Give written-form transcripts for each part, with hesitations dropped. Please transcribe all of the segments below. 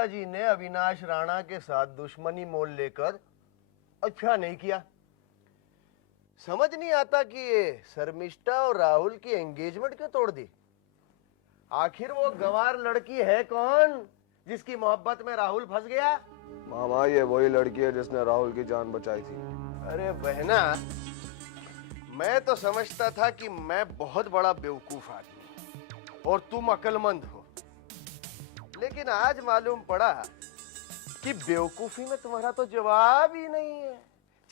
पिताजी ने अविनाश राणा के साथ दुश्मनी मोल लेकर अच्छा नहीं किया। समझ नहीं आता कि ये शर्मिष्ठा और राहुल की एंगेजमेंट क्यों तोड़ दी। आखिर वो गंवार लड़की है कौन जिसकी मोहब्बत में राहुल फंस गया? मामा ये वही लड़की है जिसने राहुल की जान बचाई थी। अरे बहना, मैं तो समझता था कि मैं बहुत बड़ा बेवकूफ आदमी और तुम अक्लमंद हो, लेकिन आज मालूम पड़ा कि बेवकूफी में तुम्हारा तो जवाब ही नहीं है।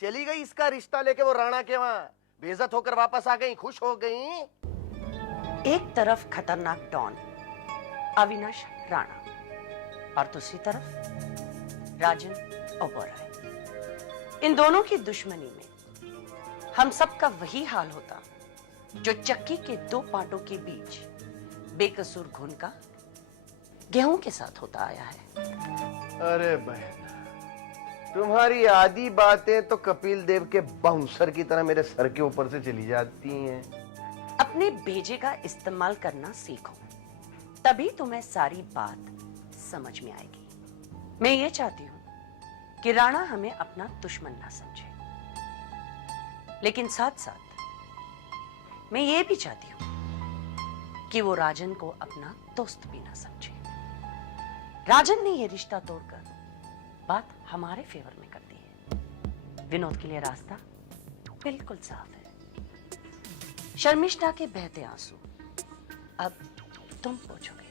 चली गई इसका रिश्ता लेके वो राणा के वहां, बेइज्जत होकर वापस आ गई, खुश हो गई। एक तरफ खतरनाक डॉन अविनाश राणा और दूसरी तरफ राजन ओबेरॉय। इन दोनों की दुश्मनी में हम सबका वही हाल होता जो चक्की के दो पाटों के बीच बेकसूर घुन का गेहूं के साथ होता आया है। अरे बहना, तुम्हारी आधी बातें तो कपिल देव के बाउंसर की तरह मेरे सर के ऊपर से चली जाती हैं। अपने भेजे का इस्तेमाल करना सीखो, तभी तुम्हें सारी बात समझ में आएगी। मैं ये चाहती हूं कि राणा हमें अपना दुश्मन ना समझे, लेकिन साथ साथ मैं ये भी चाहती हूं कि वो राजन को अपना दोस्त भी ना समझे। राजन ने ये रिश्ता तोड़कर बात हमारे फेवर में कर दी है। विनोद के लिए रास्ता बिल्कुल साफ है। शर्मिष्ठा के बहते आंसू अब तुम पोंछोगे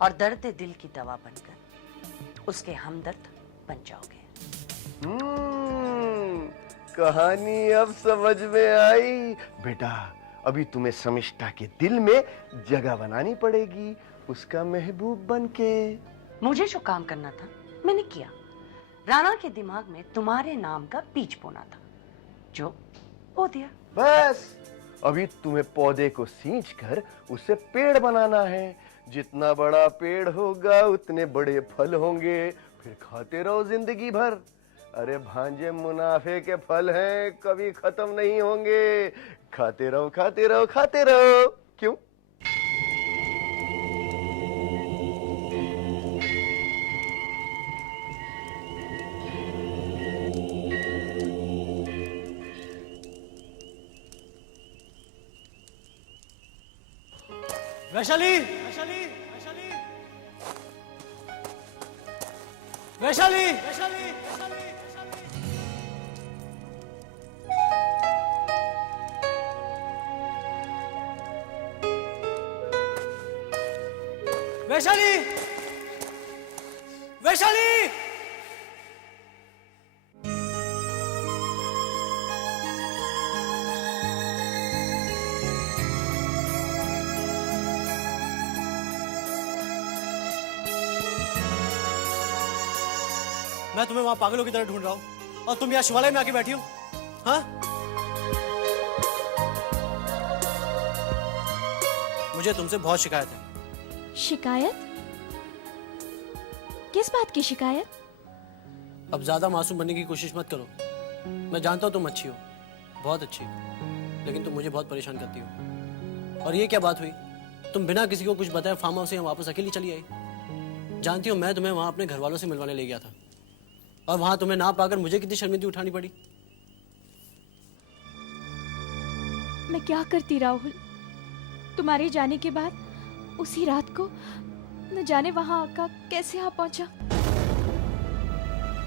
और दर्द दिल की दवा बनकर उसके हमदर्द बन जाओगे। कहानी अब समझ में आई। बेटा, अभी तुम्हें शर्मिष्ठा के दिल में जगह बनानी पड़ेगी, उसका महबूब बनके। मुझे जो काम करना था मैंने किया। राणा के दिमाग में तुम्हारे नाम का बीज बोना था, जो बो दिया। बस अभी तुम्हें पौधे को सींचकर उसे पेड़ बनाना है। जितना बड़ा पेड़ होगा उतने बड़े फल होंगे, फिर खाते रहो जिंदगी भर। अरे भांजे, मुनाफे के फल हैं, कभी खत्म नहीं होंगे। खाते रहो, खाते रहो, खाते रहो। क्यों? वैशाली, वैशाली, वैशाली, वैशाली, वैशाली, वैशाली, वैशाली। मैं तुम्हें वहां पागलों की तरह ढूंढ रहा हूं और तुम यहाँ शिवालय में आके बैठी हो। हाँ, मुझे तुमसे बहुत शिकायत है। शिकायत? किस बात की शिकायत? अब ज्यादा मासूम बनने की कोशिश मत करो। मैं जानता हूं तुम अच्छी हो, बहुत अच्छी, लेकिन तुम मुझे बहुत परेशान करती हो। और ये क्या बात हुई, तुम बिना किसी को कुछ बताए फार्म हाउस से वापस अकेली चली आई। जानती हो, मैं तुम्हें वहां अपने घर वालों से मिलवाने ले गया था और वहां तुम्हें ना पाकर मुझे कितनी शर्मिंदगी उठानी पड़ी। मैं क्या करती राहुल? तुम्हारे जाने के बाद उसी रात को न जाने वहां आका कैसे आ पहुंचा।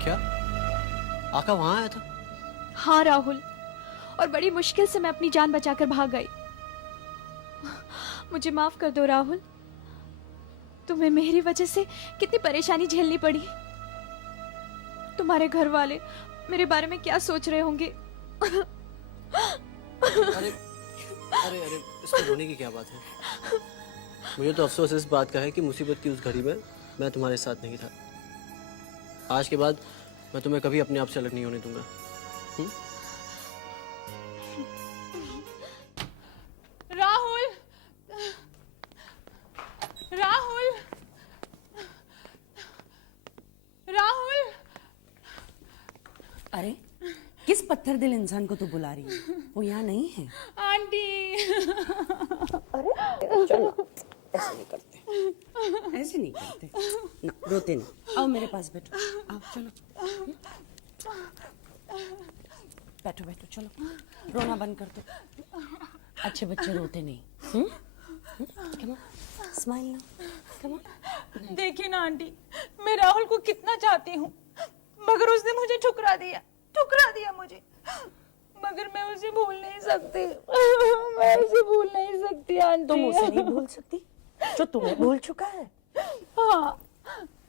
क्या आका वहां आया था? हाँ राहुल, और बड़ी मुश्किल से मैं अपनी जान बचाकर भाग गई। मुझे माफ कर दो राहुल, तुम्हें मेरी वजह से कितनी परेशानी झेलनी पड़ी। तुम्हारे घर वाले मेरे बारे में क्या सोच रहे होंगे? अरे अरे अरे, इसमें रोने की क्या बात है? मुझे तो अफसोस इस बात का है कि मुसीबत की उस घड़ी में मैं तुम्हारे साथ नहीं था। आज के बाद मैं तुम्हें कभी अपने आप से अलग नहीं होने दूंगा। राहुल, राहुल, राहुल। अरे, किस पत्थर दिल इंसान को तो बुला रही है? वो यहाँ नहीं है। आंटी। अरे चलो, ऐसे नहीं करते, ऐसे नहीं करते ना, रोते नहीं। आओ मेरे पास बैठो, आओ चलो, बैठो बैठो, चलो रोना बंद कर दो। अच्छे बच्चे रोते नहीं। Come on, smile now, come on. देखिए ना आंटी, मैं राहुल को कितना चाहती हूँ, मगर उसने मुझे ठुकरा दिया मुझे। मगर मैं उसे भूल नहीं सकती, मैं उसे भूल नहीं सकती आंटी। तुम उसे नहीं भूल सकती जो तुम्हें भूल चुका है। हाँ,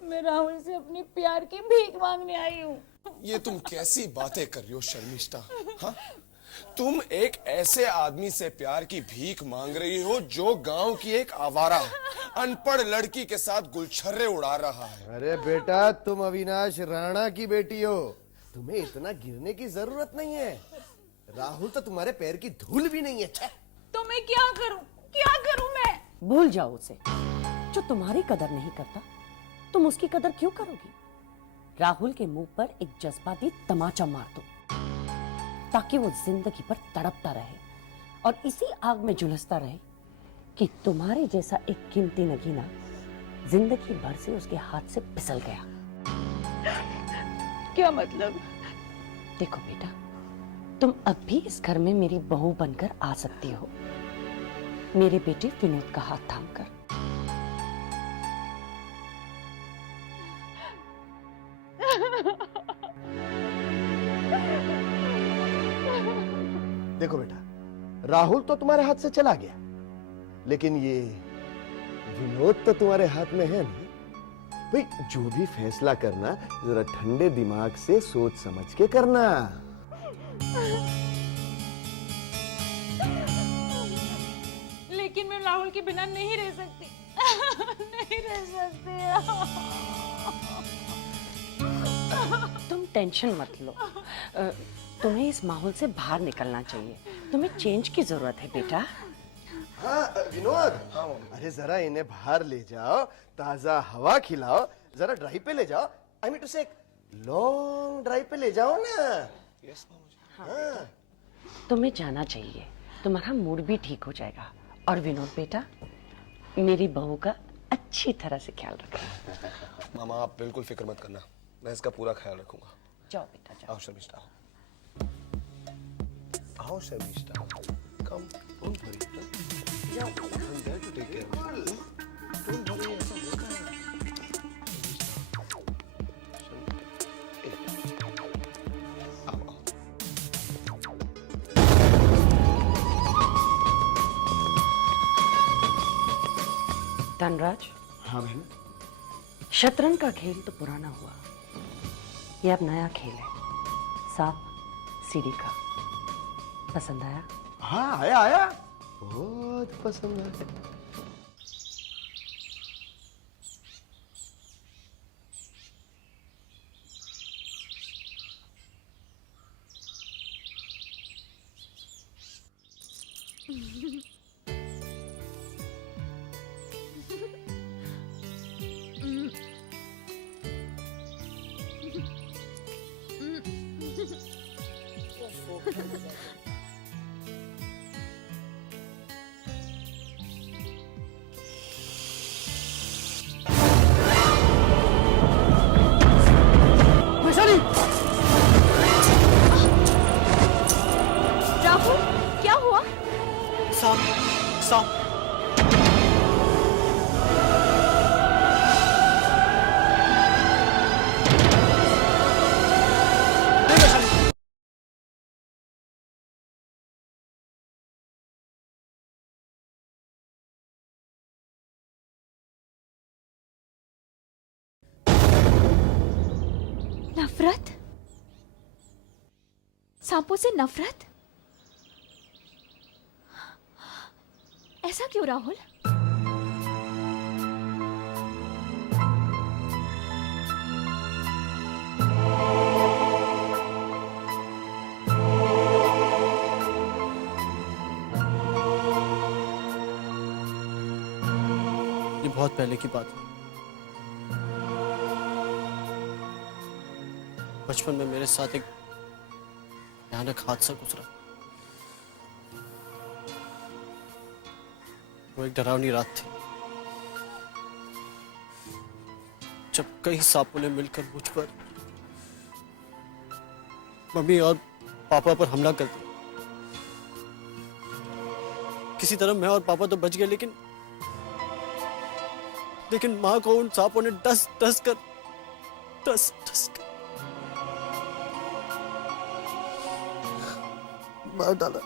मैं राहुल से अपनी प्यार की भीख मांगने आई हूँ। ये तुम कैसी बातें कर रही हो शर्मिष्ठा? हाँ, तुम एक ऐसे आदमी से प्यार की भीख मांग रही हो जो गांव की एक आवारा अनपढ़ लड़की के साथ गुलछर्रे उड़ा रहा है। अरे बेटा, तुम अविनाश राणा की बेटी हो, तुम्हें इतना गिरने की जरूरत नहीं है। राहुल तो तुम्हारे पैर की धूल भी नहीं है। छे। तो मैं क्या करूँ मैं? भूल जाओ उसे, जो तुम्हारी कदर नहीं करता, तुम उसकी कदर क्यों करोगी? राहुल के मुंह पर एक जज्बाती तमाचा मार दो, ताकि वो जिंदगी पर तड़पता रहे और इसी आग में झुलसता रहे कि तुम्हारे जैसा एक कीमती नगीना जिंदगी भर से उसके हाथ से फिसल गया। क्या मतलब? देखो बेटा, तुम अब भी इस घर में मेरी बहू बनकर आ सकती हो, मेरे बेटे विनोद का हाथ थामकर। देखो बेटा, राहुल तो तुम्हारे हाथ से चला गया, लेकिन ये विनोद तो तुम्हारे हाथ में है ना। भाई, जो भी फैसला करना जरा ठंडे दिमाग से सोच समझ के करना। लेकिन मैं राहुल के बिना नहीं रह सकती, नहीं रह सकती। तुम टेंशन मत लो, तुम्हें इस माहौल से बाहर निकलना चाहिए, तुम्हें चेंज की जरूरत है बेटा। हाँ विनोद, अरे जरा इन्हें बाहर ले जाओ, ताजा हवा खिलाओ, जरा ड्राइव पे ले जाओ। आई मीन टू से लॉन्ग ड्राइव पे ले जाओ ना। हाँ। तुम्हें जाना चाहिए, तुम्हारा मूड भी ठीक हो जाएगा। और विनोद बेटा, मेरी बहू का अच्छी तरह से ख्याल रखना। मामा, आप बिल्कुल फिक्र मत करना, मैं इसका पूरा ख्याल रखूंगा। जाओ बेटा, जाओ। आओ शर्मिष्ठा, आओ शर्मिष्ठा, कम, डोंट वरी, जाओ। I'm there to take care of you. Don't worry, ऐसा होता है। आओ, आओ। धनराज, हाँ बहन। शतरंज का खेल तो पुराना हुआ, ये अब नया खेल है, सांप सीढ़ी का। पसंद आया? हाँ, आया आया, बहुत पसंद है। राहुल, क्या हुआ? सांप, सांप। नफरत? सांपों से नफरत? ऐसा क्यों राहुल? ये बहुत पहले की बात है। बचपन में मेरे साथ एक भयानक हादसा गुजरा। वो एक डरावनी रात थी। जब कई सांपों ने मिलकर मुझ पर, मम्मी और पापा पर हमला कर दिया। किसी तरह मैं और पापा तो बच गए, लेकिन माँ को उन सांपों ने डस डस कर मार डाला।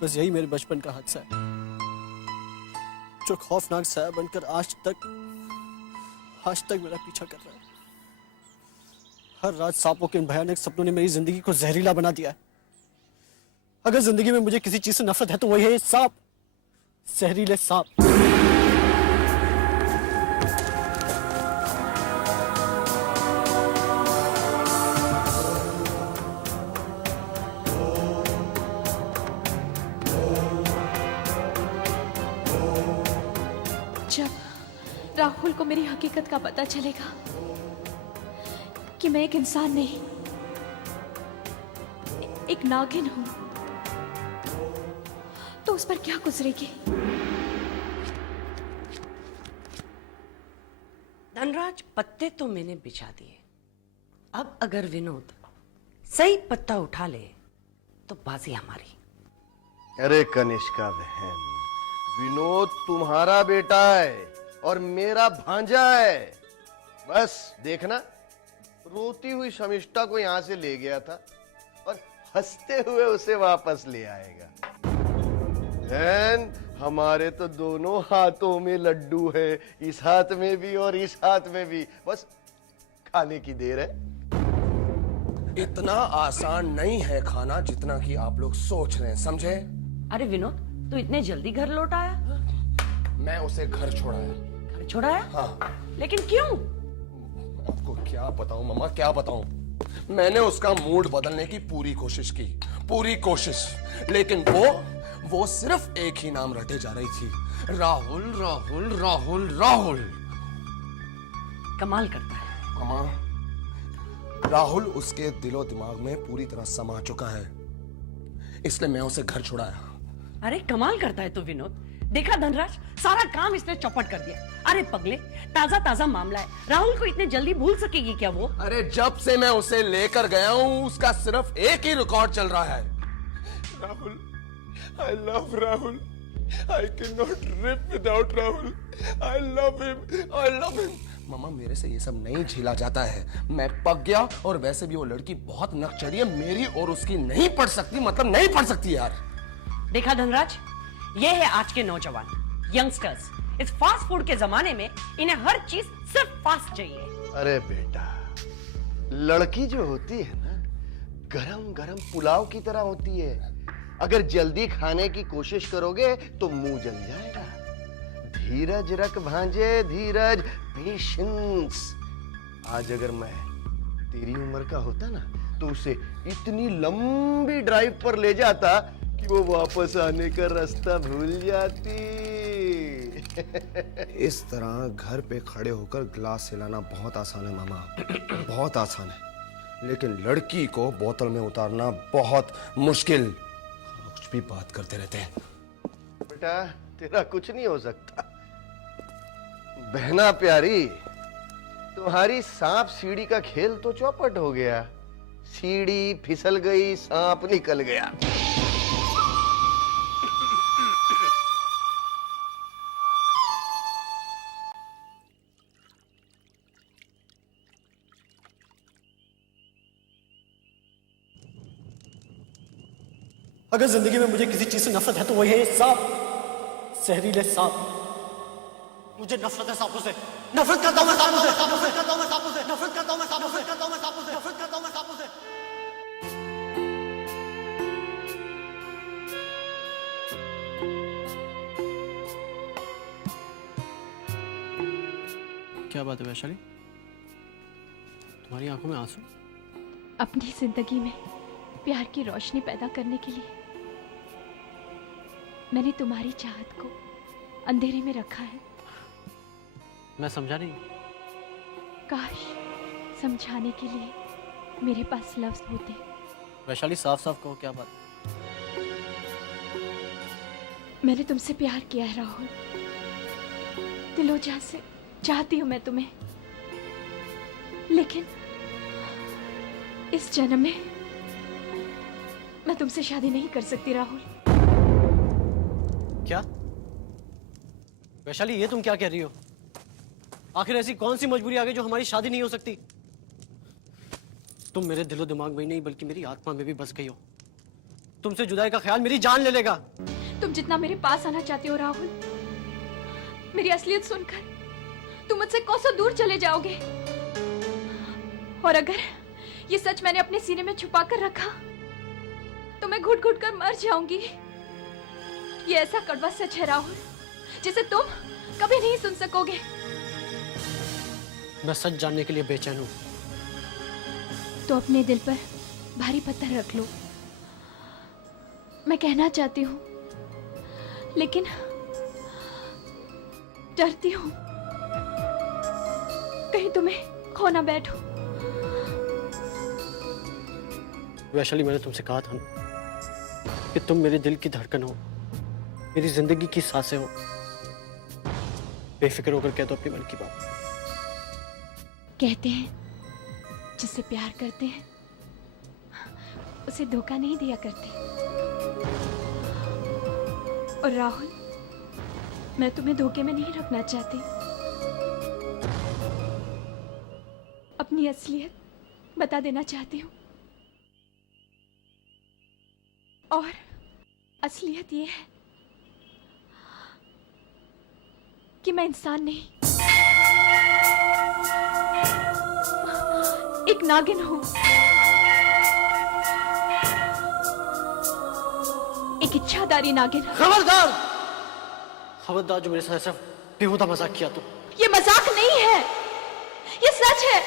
बस यही मेरे बचपन का हादसा है, जो खौफनाक साया बनकर आज तक मेरा पीछा कर रहा है। हर रात सांपों के इन भयानक सपनों ने मेरी जिंदगी को जहरीला बना दिया है। अगर जिंदगी में मुझे किसी चीज से नफरत है तो वही है सांप, जहरीले सांप। जब राहुल को मेरी हकीकत का पता चलेगा कि मैं एक इंसान नहीं, एक नागिन हूं, तो उस पर क्या गुजरेगी? धनराज, पत्ते तो मैंने बिछा दिए। अब अगर विनोद सही पत्ता उठा ले तो बाजी हमारी। अरे कनिष्का बहन, विनोद तुम्हारा बेटा है और मेरा भांजा है। बस देखना, रोती हुई शमिष्ठा को यहां से ले गया था और हंसते हुए उसे वापस ले आएगा। बहन, हमारे तो दोनों हाथों में लड्डू है, इस हाथ में भी और इस हाथ में भी। बस खाने की देर है। इतना आसान नहीं है खाना जितना कि आप लोग सोच रहे हैं, समझे? अरे विनोद, तू इतने जल्दी घर लौट आया? मैं उसे घर छोड़ाया। घर छोड़ाया? हाँ। लेकिन क्यों? आपको क्या बताऊं मम्मा, क्या बताऊं? मैंने उसका मूड बदलने की पूरी कोशिश की, पूरी कोशिश, लेकिन वो सिर्फ एक ही नाम रटे जा रही थी, राहुल राहुल राहुल राहुल। कमाल करता है। मम्मा, राहुल उसके दिलो दिमाग में पूरी तरह समा चुका है, इसलिए मैं उसे घर छुड़ाया। अरे कमाल करता है तू विनोद। देखा धनराज, सारा काम इसने चौपट कर दिया। अरे पगले, ताजा ताजा मामला है, राहुल को इतने जल्दी भूल सकेगी क्या वो? अरे जब से मैं उसे लेकर गया हूं उसका सिर्फ एक ही रिकॉर्ड चल रहा है, Rahul. I love Rahul. I cannot live without Rahul. I love him. I love him. मामा, मेरे से ये सब नहीं झेला जाता है। मैं पक गया, और वैसे भी वो लड़की बहुत नकचढ़ी है, मेरी और उसकी नहीं पड़ सकती, मतलब नहीं पड़ सकती यार। देखा धनराज, ये है आज के नौजवान, यंगस्टर्स। इस फास्ट फूड के जमाने में इन्हें हर चीज सिर्फ फास्ट चाहिए। अरे बेटा, लड़की जो होती है ना, गरम गरम पुलाव की तरह होती है। अगर जल्दी खाने की कोशिश करोगे तो मुंह जल जाएगा। धीरज रख भांजे, धीरज, पेशेंस। आज अगर मैं तेरी उम्र का होता ना तो उसे इतनी लंबी ड्राइव पर ले जाता कि वो वापस आने का रास्ता भूल जाती। इस तरह घर पे खड़े होकर ग्लास हिलाना बहुत आसान है मामा, बहुत आसान है, लेकिन लड़की को बोतल में उतारना बहुत मुश्किल। कुछ भी बात करते रहते हैं। बेटा, तेरा कुछ नहीं हो सकता। बहना प्यारी, तुम्हारी सांप सीढ़ी का खेल तो चौपट हो गया। सीढ़ी फिसल गई, सांप निकल गया। अगर जिंदगी में मुझे किसी चीज से नफरत है तो वही है सांप, जहरीले सांप। मुझे नफरत है सांपों से, नफरत करता हूं मैं सांपों से, नफरत करता हूं मैं सांपों से, नफरत करता हूं मैं सांपों से, नफरत करता हूं मैं सांपों से, नफरत करता हूं मैं सांपों से। क्या बात है वैशाली, तुम्हारी आंखों में आंसू? अपनी जिंदगी में प्यार की रोशनी पैदा करने के लिए मैंने तुम्हारी चाहत को अंधेरे में रखा है। मैं समझा नहीं। काश समझाने के लिए मेरे पास लफ्ज होते। वैशाली, साफ साफ कहो क्या बात है? मैंने तुमसे प्यार किया है राहुल, दिलो जान से चाहती हूं मैं तुम्हें, लेकिन इस जन्म में मैं तुमसे शादी नहीं कर सकती राहुल। क्या वैशाली, ये तुम क्या कह रही हो? आखिर ऐसी कौन सी मजबूरी आ गई जो हमारी शादी नहीं हो सकती? तुम मेरे दिलो दिमाग में ही नहीं बल्कि मेरी आत्मा में भी बस गई हो। तुमसे जुदाई का ख्याल मेरी जान ले लेगा। तुम जितना मेरे पास आना चाहते हो राहुल, मेरी असलियत सुनकर तुम मुझसे कोसों दूर चले जाओगे। और अगर ये सच मैंने अपने सीने में छुपा कर रखा तो मैं घुट घुट कर मर जाऊंगी। ये ऐसा कड़वा सच है राहुल जिसे तुम कभी नहीं सुन सकोगे। मैं सच जानने के लिए बेचैन हूं। तो अपने दिल पर भारी पत्थर रख लो। मैं कहना चाहती हूँ लेकिन डरती हूँ कहीं तुम्हें खो ना बैठो। वैशाली, मैंने तुमसे कहा था ना कि तुम मेरे दिल की धड़कन हो, मेरी जिंदगी की सांसें हो। बेफिक्र होकर कह दो अपने मन की बात। कहते हैं जिससे प्यार करते हैं उसे धोखा नहीं दिया करते। और राहुल, मैं तुम्हें धोखे में नहीं रखना चाहती। अपनी असलियत बता देना चाहती हूँ, और असलियत ये है कि मैं इंसान नहीं, एक नागिन हूं। एक इच्छाधारी नागिन। खबरदार! खबरदार जो मेरे साथ ऐसा बेहुदा मजाक किया तुम। ये मजाक नहीं है, ये सच है।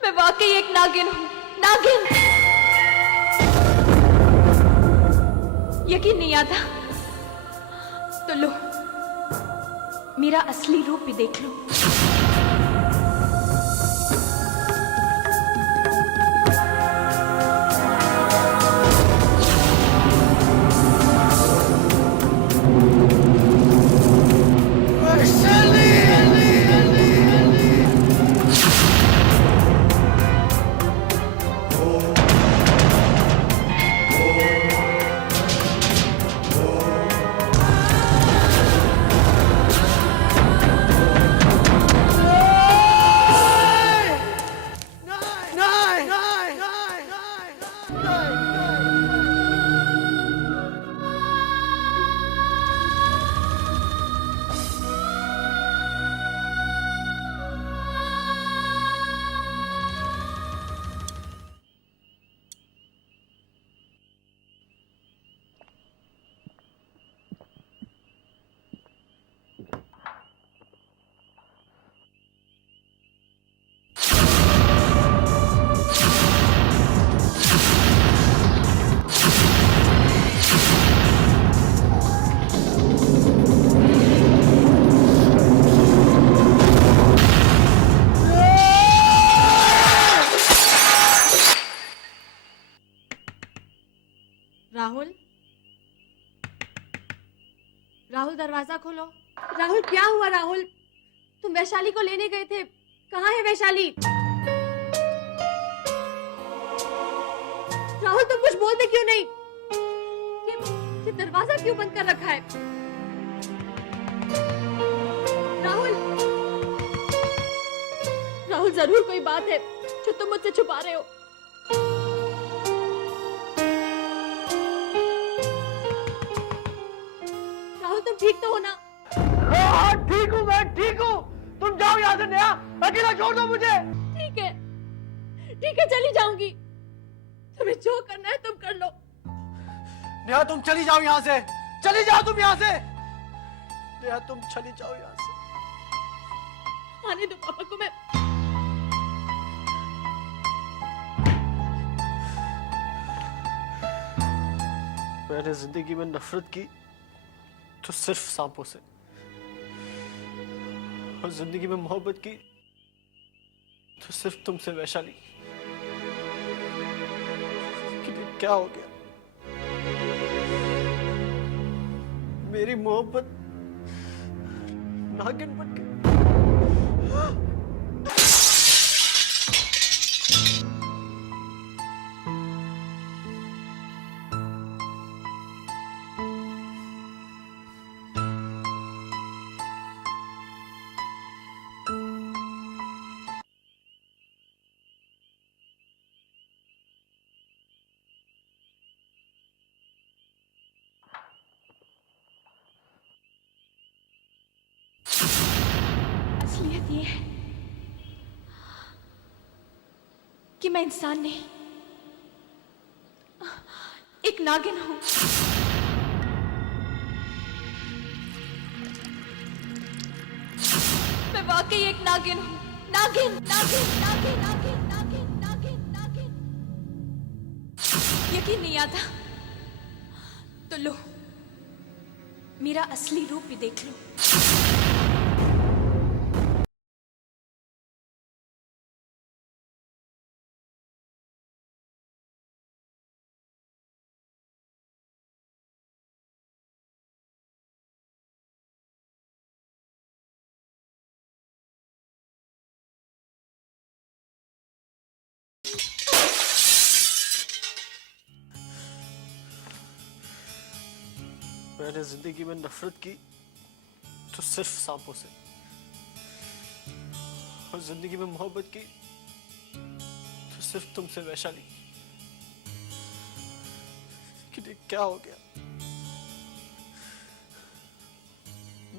मैं वाकई एक नागिन हूं, नागिन। यकीन नहीं आता तो लो, मेरा असली रूप भी देख लो। राहुल, राहुल दरवाजा खोलो। राहुल, क्या हुआ? राहुल, तुम वैशाली को लेने गए थे, कहाँ है वैशाली? राहुल, तुम कुछ बोलते क्यों नहीं? ये दरवाजा क्यों बंद कर रखा है? राहुल, राहुल, जरूर कोई बात है जो तुम मुझसे छुपा रहे हो। तुम ठीक तो हो ना? हाँ, ठीक हूँ, मैं ठीक हूँ। तुम जाओ यहाँ से नेहा, अकेला छोड़ दो मुझे। ठीक है, चली जाऊंगी। तुम्हें जो करना है तुम कर लो। नेहा, तुम चली जाओ यहाँ से, चली जाओ तुम यहाँ से। नेहा, तुम चली जाओ यहाँ से। आने दो पापा को। मैंने जिंदगी में नफरत की तो सिर्फ सांपों से, और जिंदगी में मोहब्बत की तो सिर्फ तुमसे वैशाली। लेकिन क्या हो गया? मेरी मोहब्बत नागिन बन गई। असलियत ये है कि मैं इंसान नहीं, एक नागिन हूं। मैं वाकई एक नागिन हूं। नागिन नागिन नागिन नागिन नागिन नागिन नागिन। यकीन नहीं आता तो लो, मेरा असली रूप भी देख लो। मैंने जिंदगी में नफरत की तो सिर्फ सांपों से, और जिंदगी में मोहब्बत की तो सिर्फ तुमसे, वैशाली। लेकिन ये क्या हो गया?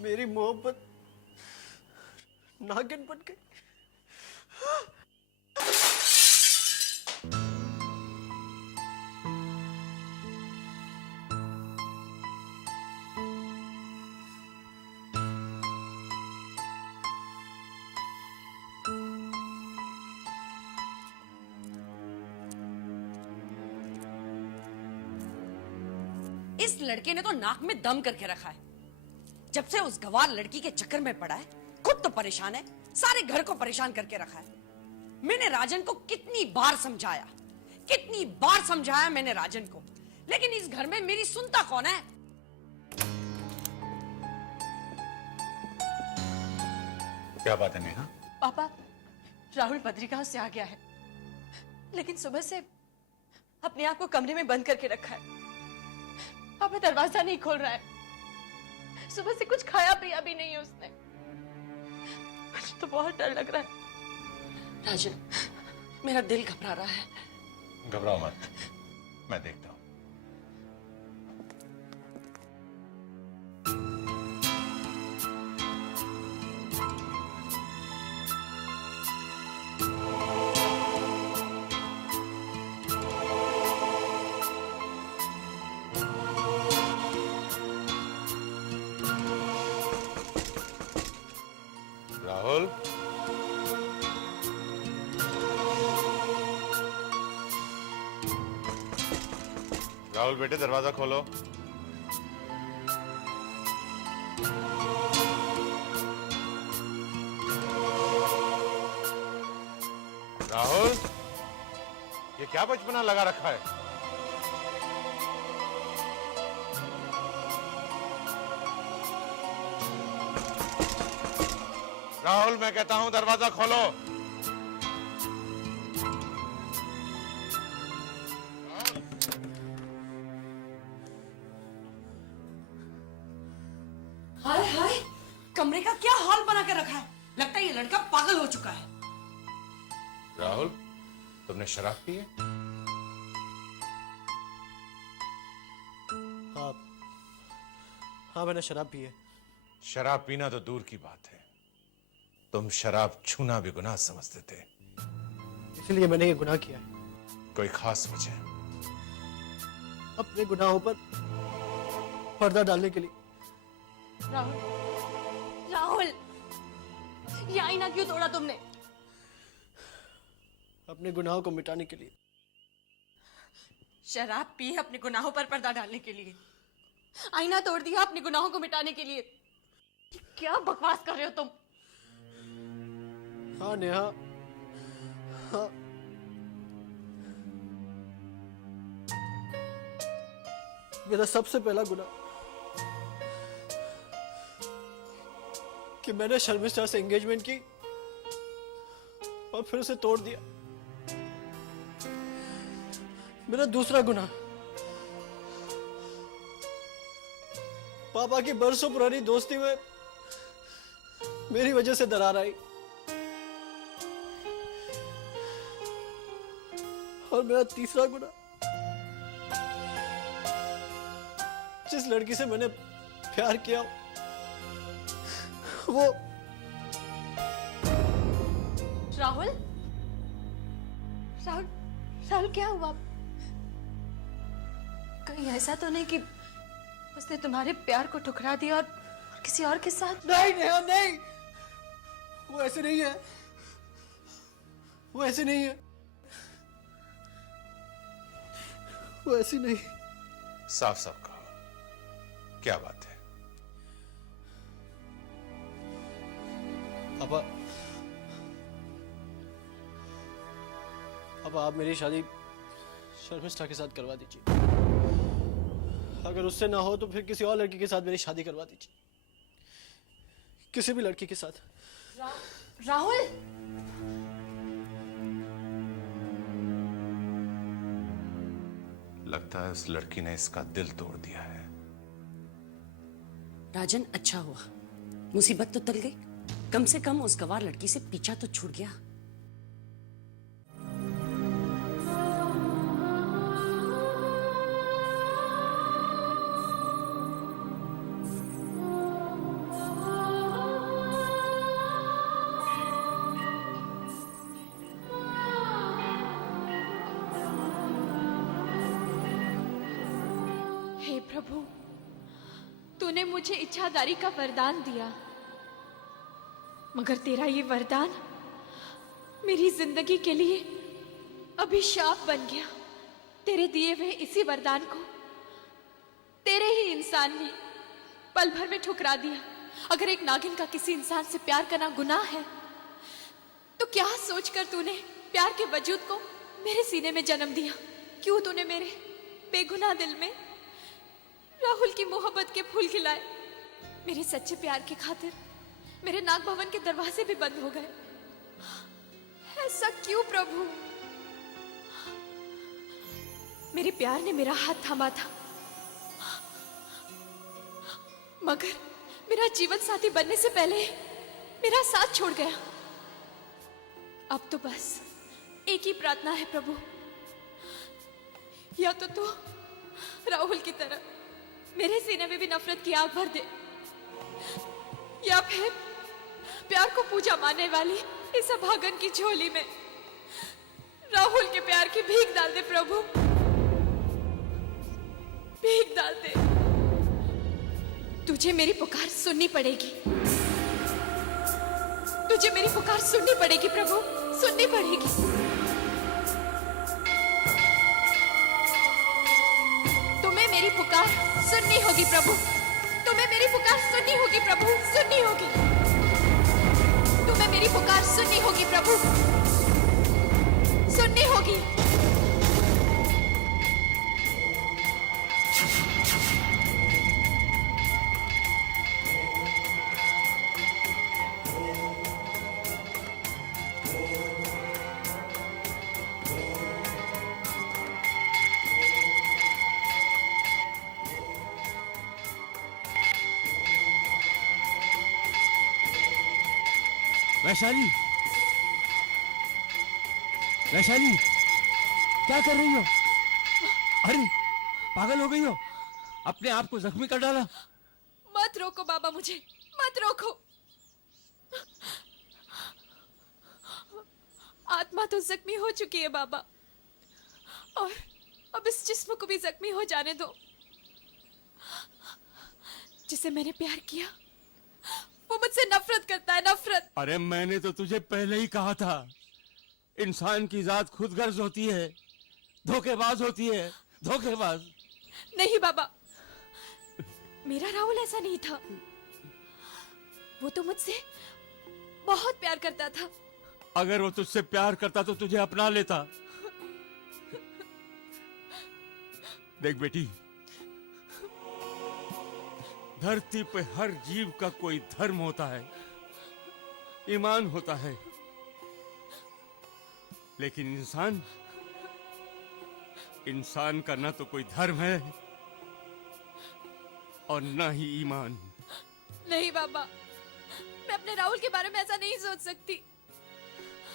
मेरी मोहब्बत नागिन बन गई। इस लड़के ने तो नाक में दम करके रखा है। जब से उस गवार लड़की के चक्कर में पड़ा है, खुद तो परेशान है, सारे घर को परेशान करके रखा है। मैंने राजन को कितनी बार समझाया मैंने राजन को, लेकिन इस घर में मेरी सुनता कौन है? क्या बात है नेहा? पापा, राहुल बद्रिका से आ गया है, लेकिन सुबह से अपने आप को कमरे में बंद करके रखा है। पापा दरवाजा नहीं खोल रहा है। सुबह से कुछ खाया पिया भी नहीं है उसने। मुझे तो बहुत डर लग रहा है। राजन, मेरा दिल घबरा रहा है। घबराओ मत, मैं देखता हूं। राहुल, राहुल बेटे दरवाजा खोलो। राहुल, ये क्या बचपना लगा रखा है? राहुल, मैं कहता हूं दरवाजा खोलो। हाय हाय, कमरे का क्या हाल बना के रखा है। लगता है ये लड़का पागल हो चुका है। राहुल, तुमने शराब पी है? हाँ, मैंने शराब पी है। शराब पीना तो दूर की बात है, तुम शराब छूना भी गुनाह समझते थे। इसलिए मैंने ये गुनाह किया है। कोई खास वजह? अपने गुनाहों पर पर्दा डालने के लिए। राहुल, राहुल, ये आईना क्यों तोड़ा तुमने? अपने गुनाहों को मिटाने के लिए। शराब पी है अपने गुनाहों पर पर्दा डालने के लिए, आईना तोड़ दिया अपने गुनाहों को मिटाने के लिए। क्या बकवास कर रहे हो तुम? हाँ नेहा, हाँ। मेरा सबसे पहला गुनाह कि मैंने शर्मिष्ठा से एंगेजमेंट की और फिर उसे तोड़ दिया। मेरा दूसरा गुनाह, पापा की बरसों पुरानी दोस्ती में मेरी वजह से दरार आई। और मेरा तीसरा गुनाह, जिस लड़की से मैंने प्यार किया वो राहुल, राहुल, राहुल क्या हुआ? कहीं ऐसा तो नहीं कि उसने तुम्हारे प्यार को ठुकरा दिया और किसी और के साथ? नहीं नेहा नहीं, वो ऐसे नहीं है, वो ऐसे नहीं है, वो ऐसी नहीं। साफ साफ कहो, क्या बात है? पापा, पापा आप मेरी शादी शर्मिष्ठा के साथ करवा दीजिए। अगर उससे ना हो तो फिर किसी और लड़की के साथ मेरी शादी करवा दीजिए, किसी भी लड़की के साथ। राहुल, लगता है उस लड़की ने इसका दिल तोड़ दिया है। राजन, अच्छा हुआ, मुसीबत तो टल गई। कम से कम उस गवार लड़की से पीछा तो छूट गया। हे प्रभु, तूने मुझे इच्छादारी का वरदान दिया, मगर तेरा ये वरदान मेरी जिंदगी के लिए अभिशाप बन गया। तेरे दिए हुए इसी वरदान को तेरे ही इंसान ने पल भर में ठुकरा दिया। अगर एक नागिन का किसी इंसान से प्यार करना गुनाह है, तो क्या सोचकर तूने प्यार के वजूद को मेरे सीने में जन्म दिया? क्यों तूने मेरे बेगुनाह दिल में राहुल की मोहब्बत के फूल खिलाए? मेरे सच्चे प्यार की खातिर मेरे नाग भवन के दरवाजे भी बंद हो गए। ऐसा क्यों प्रभु? मेरे प्यार ने मेरा हाथ थामा था, मगर मेरा जीवन साथी बनने से पहले मेरा साथ छोड़ गया। अब तो बस एक ही प्रार्थना है प्रभु, या तो तू राहुल की तरह मेरे सीने में भी नफरत की आग भर दे, या फिर प्यार को पूजा मानने वाली इस अभागन की झोली में राहुल के प्यार की भीख डाल दे प्रभु, भीख डाल दे। तुझे मेरी पुकार सुननी पड़ेगी, तुझे मेरी पुकार सुननी पड़ेगी प्रभु, सुननी पड़ेगी। तुम्हें मेरी पुकार सुननी होगी प्रभु, तुम्हें मेरी पुकार सुननी होगी प्रभु, सुननी होगी। तुम्हें मेरी पुकार सुननी होगी प्रभु, सुननी होगी। वैशाली, वैशाली, क्या कर रही हो? अरे पागल हो गई हो? अपने आप को जख्मी कर डाला। मत रोको बाबा, मुझे मत रोको। आत्मा तो जख्मी हो चुकी है बाबा, और अब इस जिस्म को भी जख्मी हो जाने दो। जिसे मैंने प्यार किया वो मुझसे नफरत करता है, नफरत। अरे मैंने तो तुझे पहले ही कहा था, इंसान की जात खुदगर्ज होती है, धोखेबाज होती है, धोखेबाज। नहीं बाबा, मेरा राहुल ऐसा नहीं था। वो तो मुझसे बहुत प्यार करता था। अगर वो तुझसे प्यार करता तो तुझे अपना लेता। देख बेटी, धरती पे हर जीव का कोई धर्म होता है, ईमान होता है, लेकिन इंसान का ना तो कोई धर्म है और ना ही ईमान। नहीं बाबा, मैं अपने राहुल के बारे में ऐसा नहीं सोच सकती।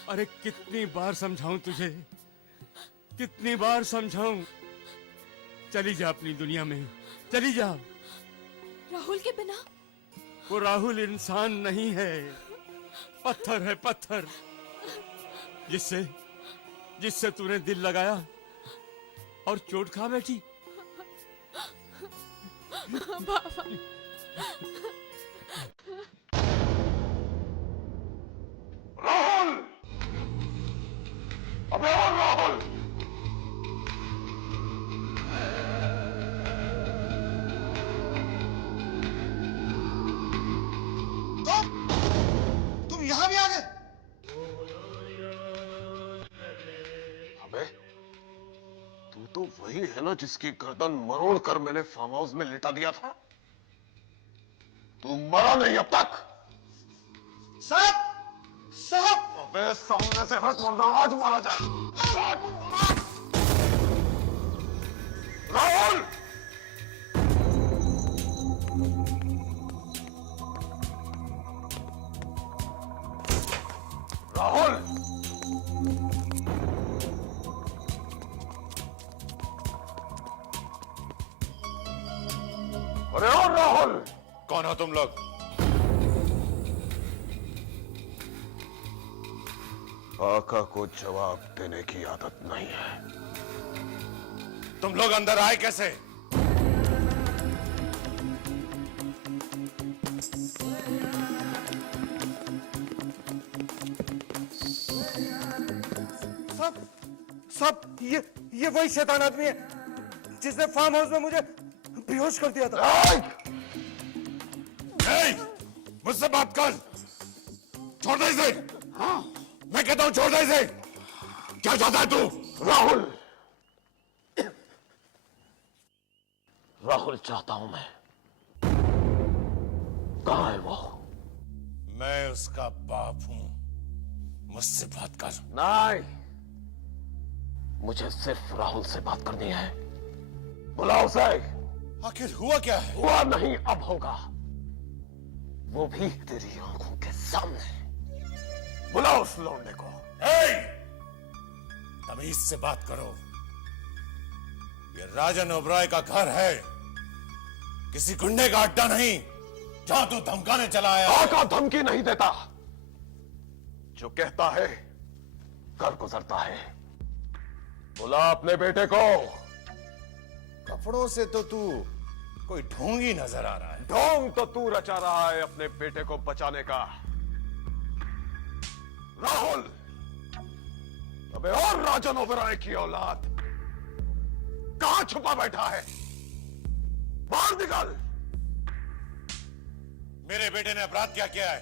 अरे कितनी बार समझाऊं तुझे, कितनी बार समझाऊं। चली जा अपनी दुनिया में, चली जा। राहुल के बिना? वो राहुल इंसान नहीं है, पत्थर है, पत्थर, जिससे तूने दिल लगाया और चोट खा बैठी। बाबा राहुल! अबे और राहुल! तुम यहां भी आ गए? अबे तू तो वही है ना जिसकी गर्दन मरोड़ कर मैंने फार्म हाउस में लेटा दिया था। तू मरा नहीं अब तक। साहब, साहब! अबे सामने से हट वरना आज मारा जाए। राहुल! राहुल! अरे और राहुल! कौन हो तुम लोग? आका को जवाब देने की आदत नहीं है। तुम लोग अंदर आए कैसे? साहब, ये वही शैतान आदमी है जिसने फार्म हाउस में मुझे बेहोश कर दिया था। मुझसे बात कर। छोड़ दे इसे। मैं कहता हूं छोड़ दे इसे। क्या चाहता है तू? राहुल! राहुल चाहता हूं मैं। कहां है वो? मैं उसका बाप हूं। मुझसे बात कर। नहीं, मुझे सिर्फ राहुल से बात करनी है। बुलाओ उसे। आखिर हुआ क्या है? हुआ नहीं, अब होगा। वो भी तेरी आंखों के सामने। बुलाओ उस लौंडे को। तमीज से बात करो। ये राजन ओबराय का घर है, किसी गुंडे का अड्डा नहीं जहां तू धमकाने चला आया। आका धमकी नहीं देता, जो कहता है कर गुजरता है। बुला अपने बेटे को। कपड़ों से तो तू कोई ढोंगी नजर आ रहा है। ढोंग तो तू रचा रहा है अपने बेटे को बचाने का। राहुल! अबे और राजन ओबराय की औलाद कहां छुपा बैठा है? बाहर निकल। मेरे बेटे ने अपराध क्या किया है?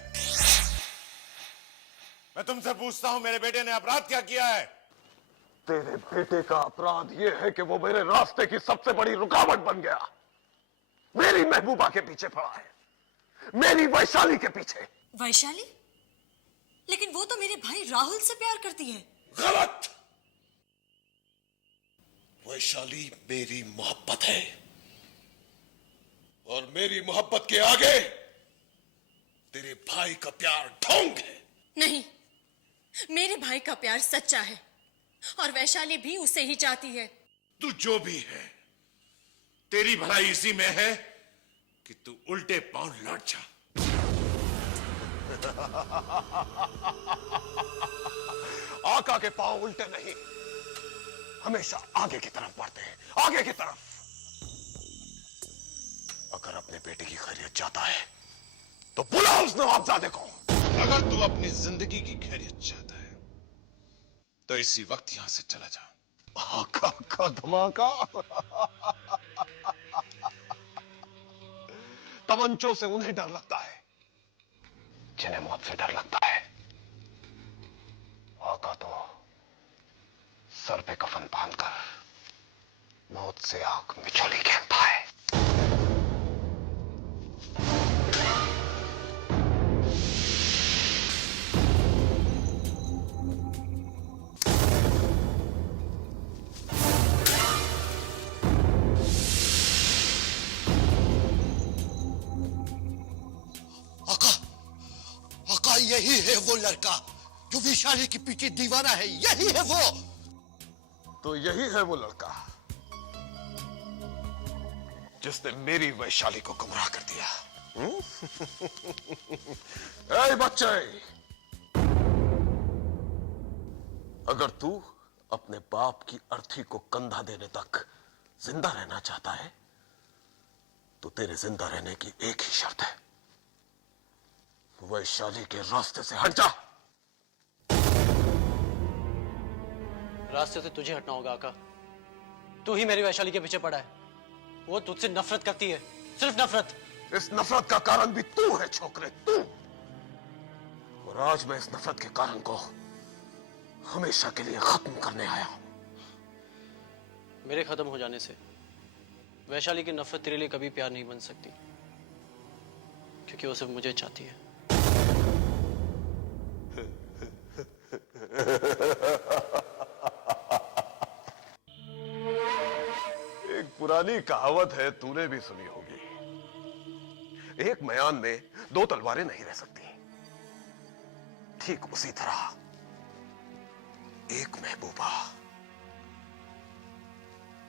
मैं तुमसे पूछता हूं, मेरे बेटे ने अपराध क्या किया है? तेरे बेटे का अपराध यह है कि वो मेरे रास्ते की सबसे बड़ी रुकावट बन गया। मेरी महबूबा के पीछे पड़ा है, मेरी वैशाली के पीछे। वैशाली? लेकिन वो तो मेरे भाई राहुल से प्यार करती है। गलत। वैशाली मेरी मोहब्बत है, और मेरी मोहब्बत के आगे तेरे भाई का प्यार ढोंग है। नहीं, मेरे भाई का प्यार सच्चा है और वैशाली भी उसे ही चाहती है। तू जो भी है, तेरी भलाई इसी में है कि तू उल्टे पांव लौट जा। आका के पांव उल्टे नहीं, हमेशा आगे की तरफ बढ़ते हैं, आगे की तरफ। अगर अपने बेटे की खैरियत चाहता है तो बुला उस नवाबजादे को। अगर तू अपनी जिंदगी की खैरियत चाहता है तो इसी वक्त यहां से चला जा। आका का धमाका। तमंचों से उन्हें डर लगता है जिन्हें मौत से डर लगता है। आका तो सर पे कफन बांधकर मौत से आंख मिचौली खेलता है। यही है वो लड़का जो वैशाली के पीछे दीवाना है, यही है वो। तो यही है वो लड़का जिसने मेरी वैशाली को गुमराह कर दिया। ऐ बच्चे, अगर तू अपने बाप की अर्थी को कंधा देने तक जिंदा रहना चाहता है तो तेरे जिंदा रहने की एक ही शर्त है, वैशाली के रास्ते से हट जा। रास्ते से तुझे हटना होगा आका। तू ही मेरी वैशाली के पीछे पड़ा है। वो तुझसे नफरत करती है, सिर्फ नफरत। इस नफरत का कारण भी तू है छोकरे, तू। और आज मैं इस नफरत के कारण को हमेशा के लिए खत्म करने आया हूं। मेरे खत्म हो जाने से वैशाली की नफरत तेरे लिए कभी प्यार नहीं बन सकती, क्योंकि वो सिर्फ मुझे चाहती है। एक पुरानी कहावत है, तूने भी सुनी होगी, एक मयान में दो तलवारें नहीं रह सकती। ठीक उसी तरह एक महबूबा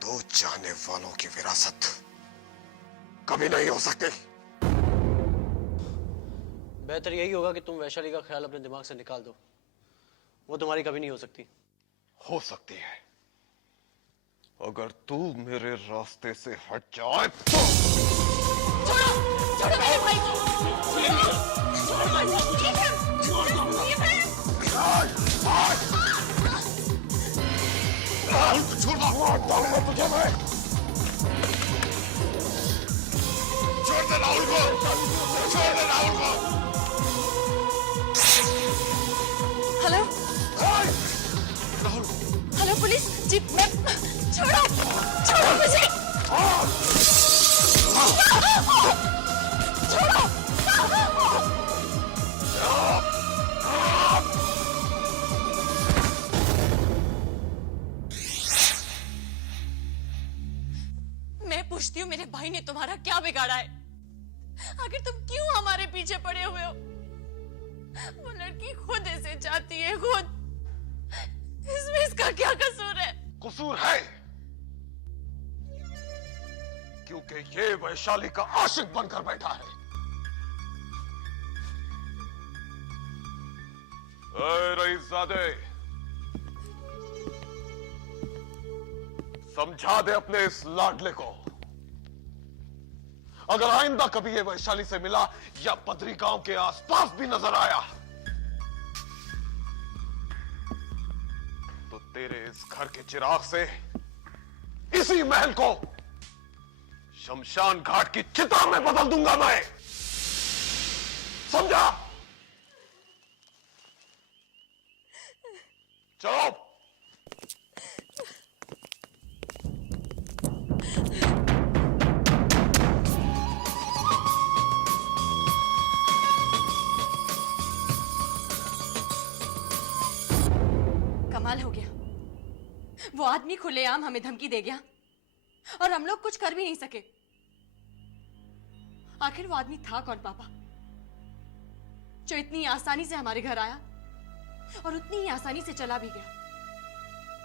दो चाहने वालों की विरासत कभी नहीं हो सकती। बेहतर यही होगा कि तुम वैशाली का ख्याल अपने दिमाग से निकाल दो। वो तुम्हारी कभी नहीं हो सकती। हो सकती है, अगर तू मेरे रास्ते से हट जाए तो। छोड़ो मेरे भाई को। राहुल को छोड़ दूंगा तुझे मैं। छोड़ दे राहुल को, छोड़ दे राहुल को। हेलो राहुल, हेलो पुलिस जी, मैं छोड़ो छोड़ो मुझे, छोड़ो। मैं पूछती हूँ, मेरे भाई ने तुम्हारा क्या बिगाड़ा है? आखिर तुम क्यों हमारे पीछे पड़े हुए हो? वो लड़की खुद ऐसे चाहती है, खुद। इसमें इसका क्या कसूर है? कसूर है क्योंकि ये वैशाली का आशिक बनकर बैठा है। रईसजादे, समझा दे अपने इस लाडले को, अगर आइंदा कभी ये वैशाली से मिला या बद्री गांव के आसपास भी नजर आया तो तेरे इस घर के चिराग से इसी महल को शमशान घाट की चिता में बदल दूंगा मैं, समझा? चलो। कमाल हो गया, वो आदमी खुलेआम हमें धमकी दे गया और हम लोग कुछ कर भी नहीं सके। आखिर वो आदमी था कौन पापा, जो इतनी आसानी से हमारे घर आया और उतनी ही आसानी से चला भी गया?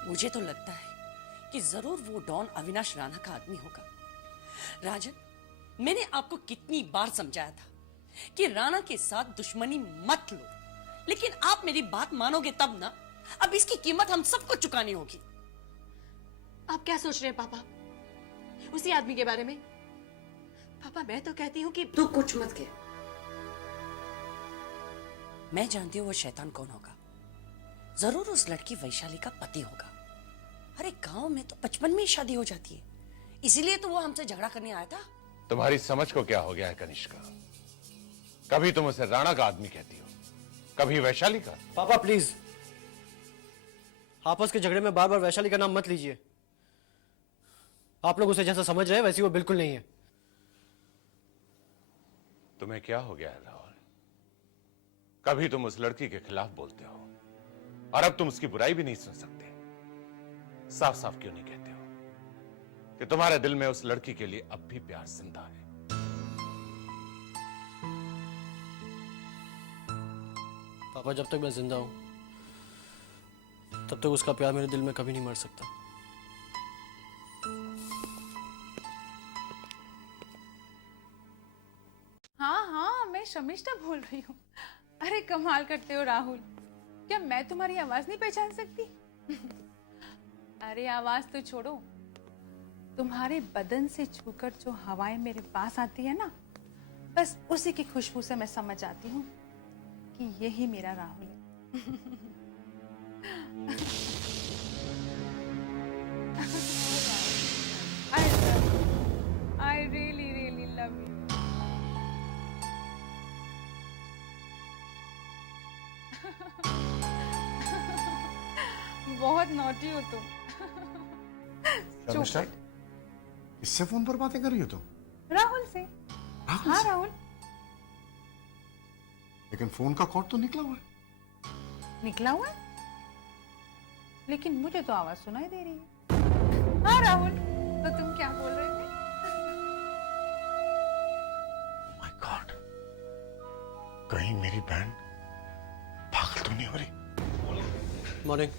मुझे तो लगता है कि जरूर वो डॉन अविनाश राणा का आदमी होगा। राजन, मैंने आपको कितनी बार समझाया था कि राणा के साथ दुश्मनी मत लो, लेकिन आप मेरी बात मानोगे तब ना। अब इसकी कीमत हम सबको चुकानी होगी। आप क्या सोच रहे हैं पापा उसी आदमी के बारे में? पापा मैं तो कहती हूँ कि तू कुछ मत कह। मैं जानती हूँ वो शैतान कौन होगा। जरूर उस लड़की वैशाली का पति होगा। अरे गांव में तो 55 में ही शादी हो जाती है, इसीलिए तो वो हमसे झगड़ा करने आया था। तुम्हारी समझ को क्या हो गया है कनिष्का? कभी तुम उसे राणा का आदमी कहती हो, कभी वैशाली का। पापा प्लीज, आपस के झगड़े में बार बार वैशाली का नाम मत लीजिए। आप लोग उसे जैसा समझ रहे हैं वैसी वो बिल्कुल नहीं है। तुम्हें क्या हो गया है राहुल? कभी तुम उस लड़की के खिलाफ बोलते हो और अब तुम उसकी बुराई भी नहीं सुन सकते। साफ साफ क्यों नहीं कहते हो कि तुम्हारे दिल में उस लड़की के लिए अब भी प्यार जिंदा है? पापा, जब तक मैं जिंदा हूं तब तक उसका प्यार मेरे दिल में कभी नहीं मर सकता। हाँ हाँ, मैं शर्मिष्ठा बोल रही हूँ। अरे कमाल करते हो राहुल, क्या मैं तुम्हारी आवाज नहीं पहचान सकती? अरे आवाज तो छोड़ो, तुम्हारे बदन से छूकर जो हवाएं मेरे पास आती है ना, बस उसी की खुशबू से मैं समझ जाती हूँ कि यही मेरा राहुल है। I really, really love you. बहुत नॉटी हो तुम। शर्मिष्ठा, किससे फोन पर बातें कर रही हो तुम? राहुल से। राहुल हाँ से? राहुल। लेकिन फोन का कॉर्ड तो निकला हुआ है। निकला हुआ है? लेकिन मुझे तो आवाज सुनाई दे रही है। हाँ राहुल, तो तुम क्या बोल रहे थे? माय गॉड, कहीं मेरी बहन पागल तो नहीं हो रही? Morning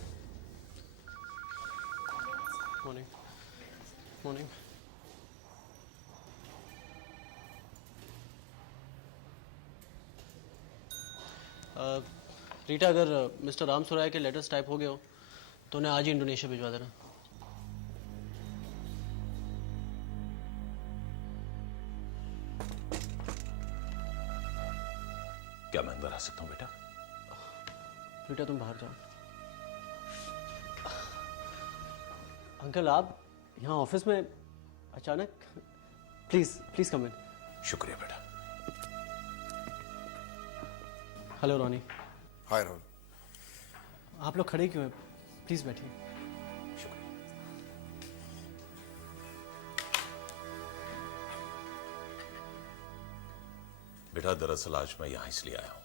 morning morning. रीटा, अगर मिस्टर राम सुराय के लेटर्स टाइप हो गए हो तो उन्हें आज ही इंडोनेशिया भिजवा देना। क्या मैं अंदर आ सकता हूं बेटा? रीटा, तुम बाहर जाओ। अंकल, आप यहाँ ऑफिस में अचानक? प्लीज प्लीज कम इन। शुक्रिया बेटा। हेलो रोनी। हाय राहुल। आप लोग खड़े क्यों हैं? प्लीज बैठिए। बेटा, दरअसल आज मैं यहां इसलिए आया हूं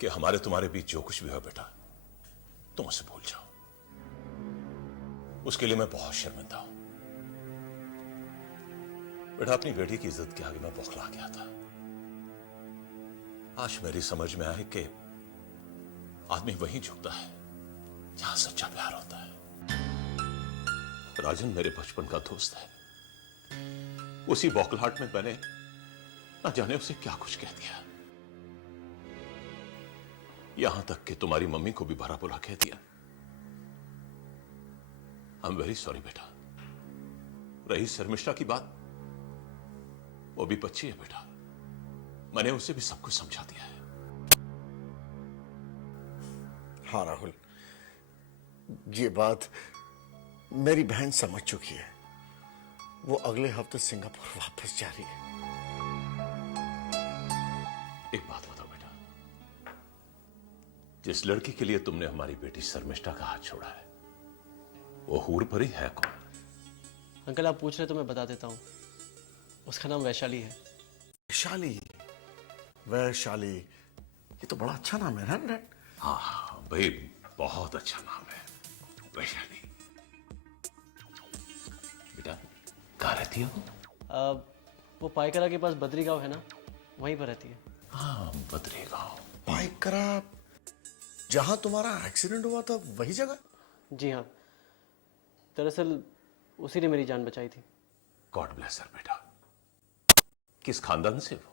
कि हमारे तुम्हारे बीच जो कुछ भी हो बेटा, तुम उसे भूल जाओ। उसके लिए मैं बहुत शर्मिंदा हूं बेटा। अपनी बेटी की इज्जत के आगे मैं बौखला गया था। आज मेरी समझ में आया कि आदमी वहीं झुकता है जहां सच्चा प्यार होता है। राजन मेरे बचपन का दोस्त है। उसी बौखलाहट में मैंने न जाने उसे क्या कुछ कह दिया, यहां तक कि तुम्हारी मम्मी को भी भरा बुरा कह दिया। आई एम वेरी सॉरी बेटा। रही शर्मिष्ठा की बात, वो भी बच्ची है बेटा। मैंने उसे भी सब कुछ समझा दिया है। हाँ राहुल, ये बात मेरी बहन समझ चुकी है। वो अगले हफ्ते सिंगापुर वापस जा रही है। एक बात बताओ बेटा, जिस लड़की के लिए तुमने हमारी बेटी शर्मिष्ठा का हाथ छोड़ा है, वो हूर परी है कौन? अंकल, आप पूछ रहे तो मैं बता देता हूँ। उसका नाम वैशाली है। वैशाली? वैशाली, ये तो बड़ा अच्छा नाम है ना डैड? हाँ हाँ भाई, बहुत अच्छा नाम है वैशाली। बेटा, कहाँ रहती हो? वो पाइकरा के पास बद्री गांव है ना, वहीं पर रहती है। हाँ, बद्री गांव। पाइकरा, जहां तुम्हारा एक्सीडेंट हुआ था, वही जगह? जी हाँ, दरअसल उसी ने मेरी जान बचाई थी। गॉड ब्लेस हर बेटा। किस खानदान से वो?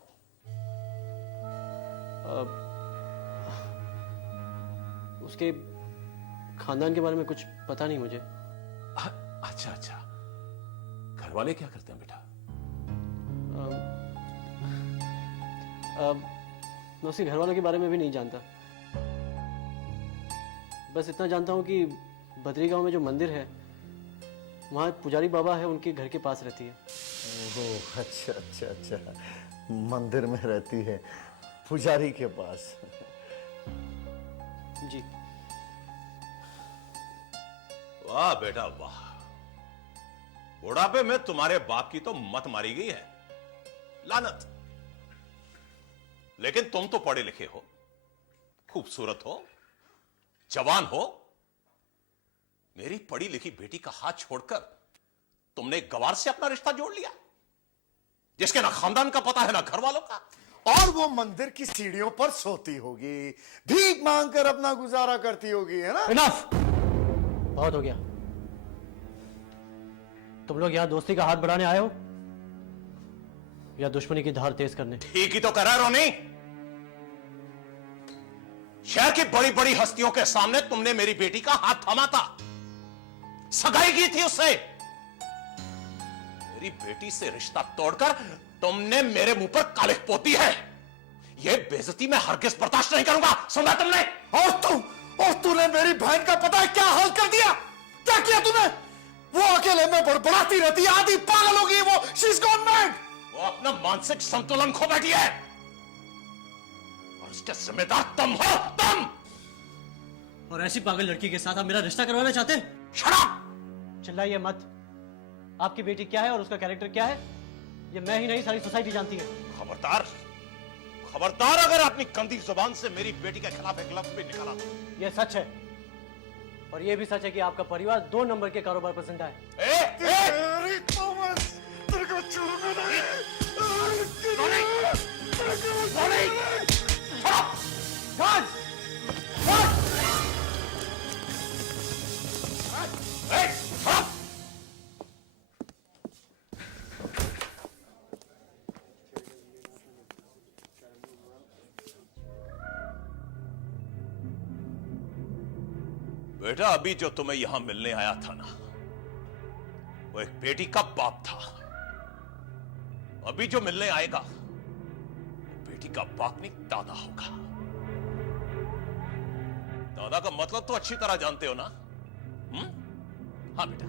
उसके खानदान के बारे में कुछ पता नहीं मुझे। अच्छा अच्छा, घर वाले क्या करते हैं बेटा? मैं उसके घर वालों के बारे में भी नहीं जानता। बस इतना जानता हूँ कि बद्री गांव में जो मंदिर है, वहाँ पुजारी बाबा है, उनके घर के पास रहती है। ओह, अच्छा अच्छा अच्छा, मंदिर में रहती है, पुजारी के पास। जी। वाह बेटा वाह, बुढ़ापे में तुम्हारे बाप की तो मत मारी गई है, लानत। लेकिन तुम तो पढ़े लिखे हो, खूबसूरत हो, जवान हो। मेरी पढ़ी लिखी बेटी का हाथ छोड़कर तुमने गवार से अपना रिश्ता जोड़ लिया, जिसके ना खानदान का पता है ना घर वालों का। और वो मंदिर की सीढ़ियों पर सोती होगी, भीख मांगकर अपना गुजारा करती होगी, है ना? इनफ, बहुत हो गया। तुम लोग यहाँ दोस्ती का हाथ बढ़ाने आए हो या दुश्मनी की धार तेज करने? ठीक ही तो करा रोनी। शहर की बड़ी बड़ी हस्तियों के सामने तुमने मेरी बेटी का हाथ थामा था, सगाई की थी उससे। मेरी बेटी से रिश्ता तोड़कर तुमने मेरे मुंह पर कालिख पोती है। यह बेइज्जती मैं हरगिज बर्दाश्त नहीं करूंगा, सुना तुमने? और तूने मेरी बहन का पता है क्या हाल कर दिया? क्या किया तूने? वो अकेले में बड़बड़ाती रहती है, आधी पागल हो गई वो। She is gone mad. वो अपना मानसिक संतुलन खो बैठी है और उसके जिम्मेदार तुम हो, तुम। और ऐसी पागल लड़की के साथ आप मेरा रिश्ता करवाना चाहते हैं? Shut up! चिल्लाइए मत। आपकी बेटी क्या है और उसका कैरेक्टर क्या है, ये मैं ही नहीं सारी सोसाइटी जानती है। खबरदार, खबरदार अगर अपनी गंदी जुबान से मेरी बेटी के खिलाफ एक लफ्ज भी निकाला। ये सच है, और ये भी सच है कि आपका परिवार 2 नंबर के कारोबार पर जिंदा है। तेरे को छोड़ूंगा नहीं। बेटा, अभी जो तुम्हें यहां मिलने आया था ना, वो एक बेटी का बाप था। अभी जो मिलने आएगा वो बेटी का बाप नहीं, दादा होगा। दादा का मतलब तो अच्छी तरह जानते हो ना? हाँ बेटा।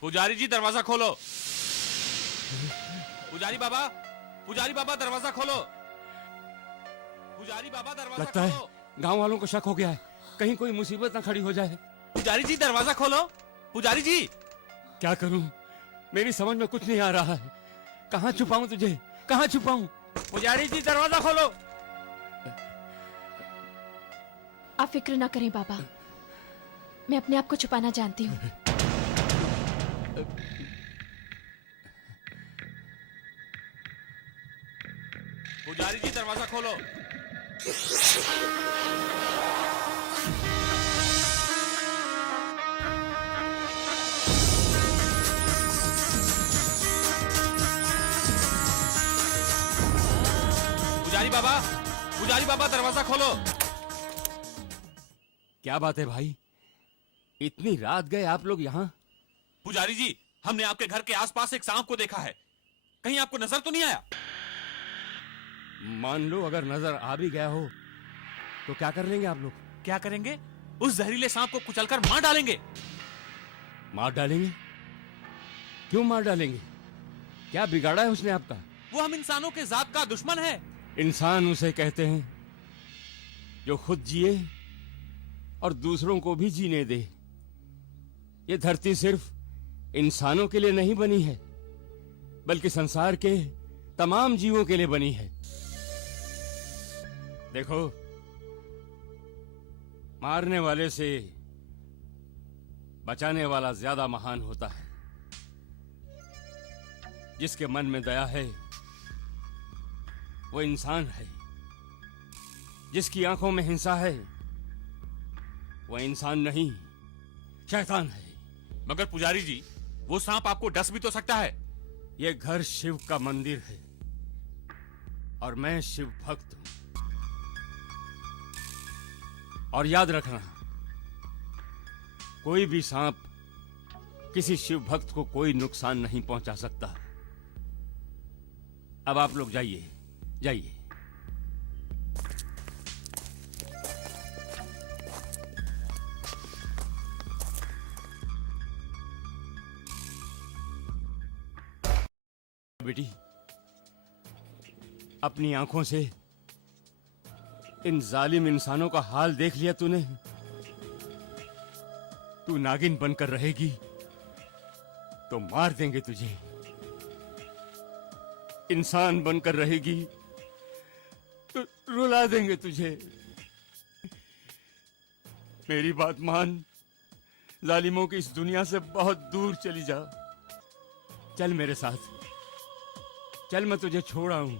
पुजारी जी दरवाजा खोलो। पुजारी बाबा, पुजारी बाबा दरवाजा खोलो। पुजारी बाबा दरवाजा लगता खोलो। है गांव वालों को शक हो गया है, कहीं कोई मुसीबत ना खड़ी हो जाए। पुजारी जी दरवाजा खोलो। पुजारी जी। क्या करूं, मेरी समझ में कुछ नहीं आ रहा है। कहां छुपाऊं तुझे, कहां छुपाऊं? पुजारी जी दरवाजा खोलो। आप फिक्र ना करें बाबा, मैं अपने आप को छुपाना जानती हूँ। पुजारी जी दरवाजा खोलो। पुजारी बाबा दरवाजा खोलो। क्या बात है भाई, इतनी रात गए आप लोग यहाँ? पुजारी जी, हमने आपके घर के आसपास एक सांप को देखा है, कहीं आपको नजर तो नहीं आया? मान लो अगर नजर आ भी गया हो तो क्या कर लेंगे आप लोग? क्या करेंगे? उस जहरीले सांप को कुचलकर मार डालेंगे। मार डालेंगे? क्यों मार डालेंगे? क्या बिगाड़ा है उसने आपका? वो हम इंसानों के जात का दुश्मन है। इंसान उसे कहते हैं जो खुद जिए और दूसरों को भी जीने दे। ये धरती सिर्फ इंसानों के लिए नहीं बनी है, बल्कि संसार के तमाम जीवों के लिए बनी है। देखो, मारने वाले से बचाने वाला ज्यादा महान होता है। जिसके मन में दया है वो इंसान है, जिसकी आंखों में हिंसा है वो इंसान नहीं, शैतान है। मगर पुजारी जी, वो सांप आपको डस भी तो सकता है। ये घर शिव का मंदिर है और मैं शिव भक्त हूं। और याद रखना, कोई भी सांप किसी शिव भक्त को कोई नुकसान नहीं पहुंचा सकता। अब आप लोग जाइए, जाइए। बेटी, अपनी आंखों से इन जालिम इंसानों का हाल देख लिया तूने? तू नागिन बनकर रहेगी तो मार देंगे तुझे। इंसान बनकर रहेगी तो रुला देंगे तुझे। मेरी बात मान, जालिमों की इस दुनिया से बहुत दूर चली जा। चल मेरे साथ, चल, मैं तुझे छोड़ आऊं।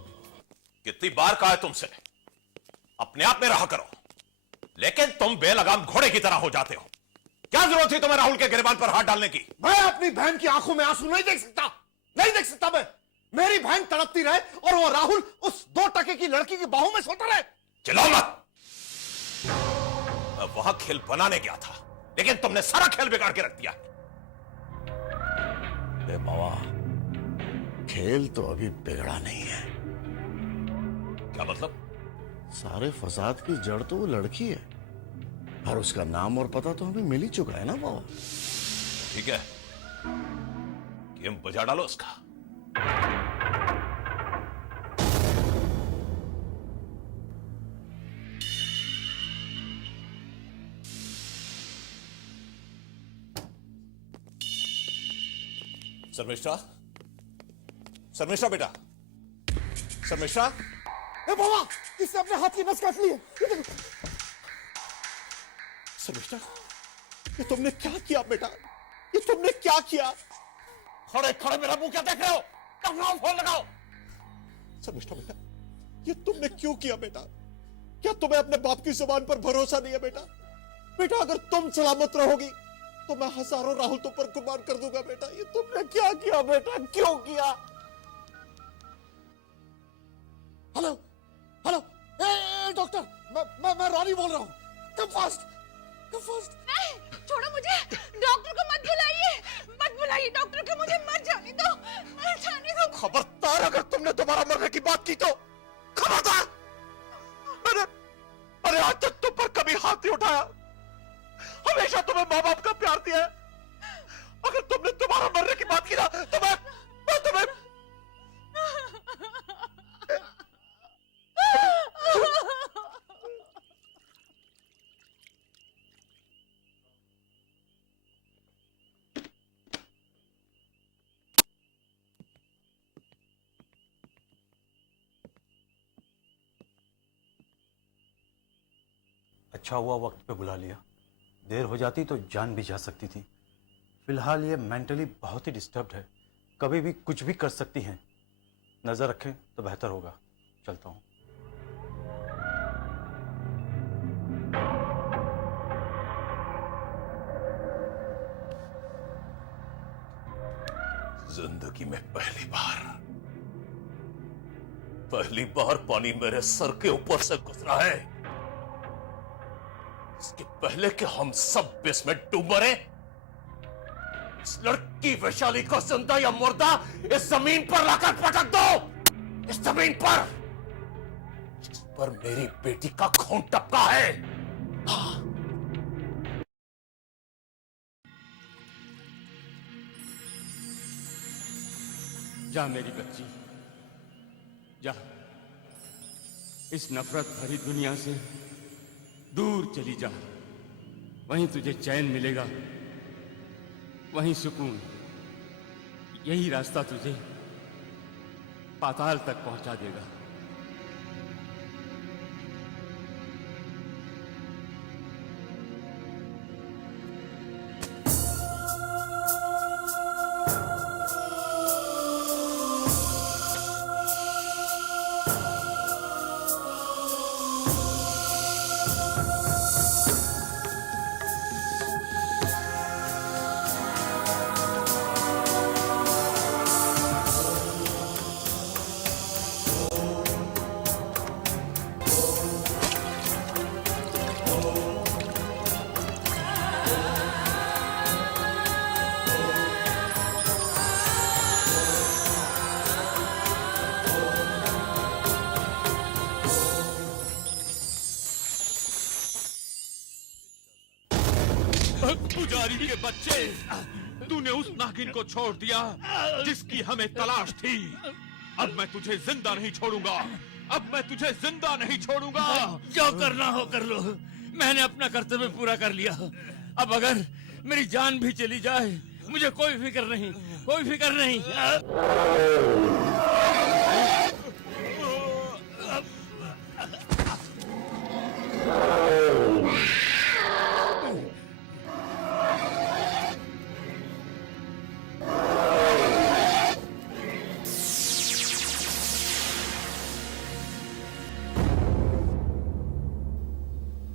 कितनी बार कहा है तुमसे अपने आप में रहा करो, लेकिन तुम बेलगाम घोड़े की तरह हो जाते हो। क्या जरूरत थी तुम्हें राहुल के गिरबान पर हाथ डालने की? मैं अपनी बहन की आंखों में आंसू नहीं देख सकता, नहीं देख सकता मैं। मेरी बहन तड़पती रहे और वो राहुल उस 2 टके की लड़की की बाहों में सोता रहे। चिल्लाओ मत। मैं वहां खेल बनाने गया था, लेकिन तुमने सारा खेल बिगाड़ के रख दिया। बाबा, खेल तो अभी बिगड़ा नहीं है। क्या मतलब? सारे फसाद की जड़ तो वो लड़की है, और उसका नाम और पता तो हमें मिल ही चुका है ना बाबा। ठीक है, गेम बजा डालो उसका। शर्मिष्ठा, शर्मिष्ठा बेटा, शर्मिष्ठा। ए बाबा, इसने अपने हाथ की नस काट ली है। शर्मिष्ठा, ये तुमने क्या किया बेटा? ये तुमने क्या किया? खड़े खड़े मेरा मुंह क्या देख रहे हो? लगाओ फोन, लगाओ। शर्मिष्ठा बेटा, ये तुमने क्यों किया बेटा? क्या तुम्हें अपने बाप की जुबान पर भरोसा नहीं है बेटा? बेटा, अगर तुम सलामत रहोगी तो मैं हजारों राहुल तुम पर कुर्बान कर दूंगा बेटा। ये तुमने क्या किया बेटा? क्यों किया? हेलो हेलो, ए डॉक्टर, मैं रानी बोल रहा हूँ। Come fast, come fast. नहीं, छोड़ो मुझे। डॉक्टर को मत बुलाइए, मत बुलाइए डॉक्टर को। मुझे मर जाने दो, मर जाने दो। खबरदार, अगर तुमने दोबारा मरने की बात की तो खबरदार। मैंने आज तक तुम पर कभी हाथ नहीं उठाया, हमेशा तुम्हें माँ बाप का प्यार दिया है। अगर तुमने दोबारा मरने की बात की ना तो मैं तुम्हें अच्छा हुआ वक्त पे बुला लिया, देर हो जाती तो जान भी जा सकती थी। फिलहाल ये मेंटली बहुत ही डिस्टर्ब्ड है, कभी भी कुछ भी कर सकती हैं। नजर रखें तो बेहतर होगा। चलता हूँ। जिंदगी में पहली बार पानी मेरे सर के ऊपर से गुजरा है। इसके पहले कि हम सब बेसमेंट डूब मरे, इस लड़की वैशाली को जिंदा या मुर्दा इस जमीन पर लाकर पटक दो। इस जमीन पर जिस पर मेरी बेटी का खून टपका है। जा मेरी बच्ची, जा। इस नफरत भरी दुनिया से दूर चली जा। वहीं तुझे चैन मिलेगा, वहीं सुकून। यही रास्ता तुझे पाताल तक पहुंचा देगा। पुजारी के बच्चे, तूने उस नागिन को छोड़ दिया जिसकी हमें तलाश थी। अब मैं तुझे जिंदा नहीं छोड़ूंगा, अब मैं तुझे जिंदा नहीं छोड़ूंगा। जो करना हो कर लो, मैंने अपना कर्तव्य पूरा कर लिया। अब अगर मेरी जान भी चली जाए मुझे कोई फिक्र नहीं, कोई फिक्र नहीं।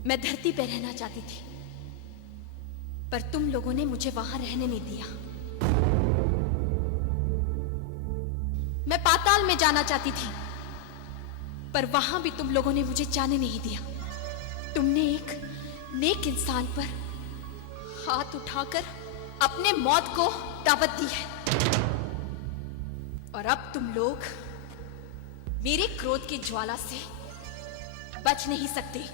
मैं धरती पे रहना चाहती थी, पर तुम लोगों ने मुझे वहां रहने नहीं दिया। मैं पाताल में जाना चाहती थी, पर वहां भी तुम लोगों ने मुझे जाने नहीं दिया। तुमने एक नेक इंसान पर हाथ उठाकर अपने मौत को दावत दी है, और अब तुम लोग मेरे क्रोध की ज्वाला से बच नहीं सकते।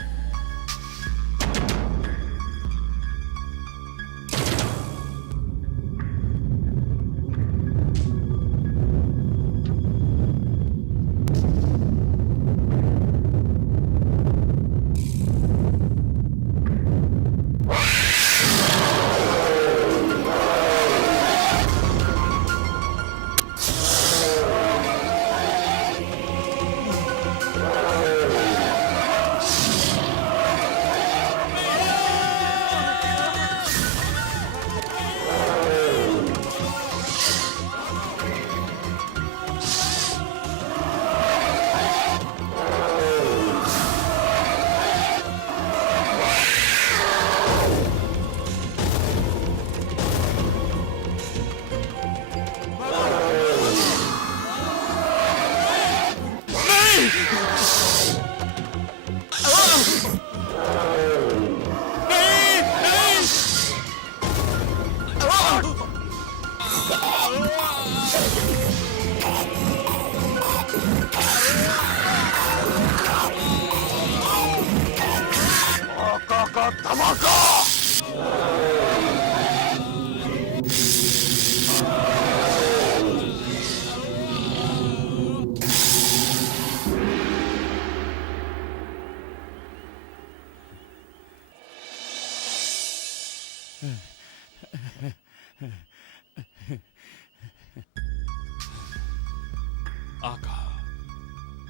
आका,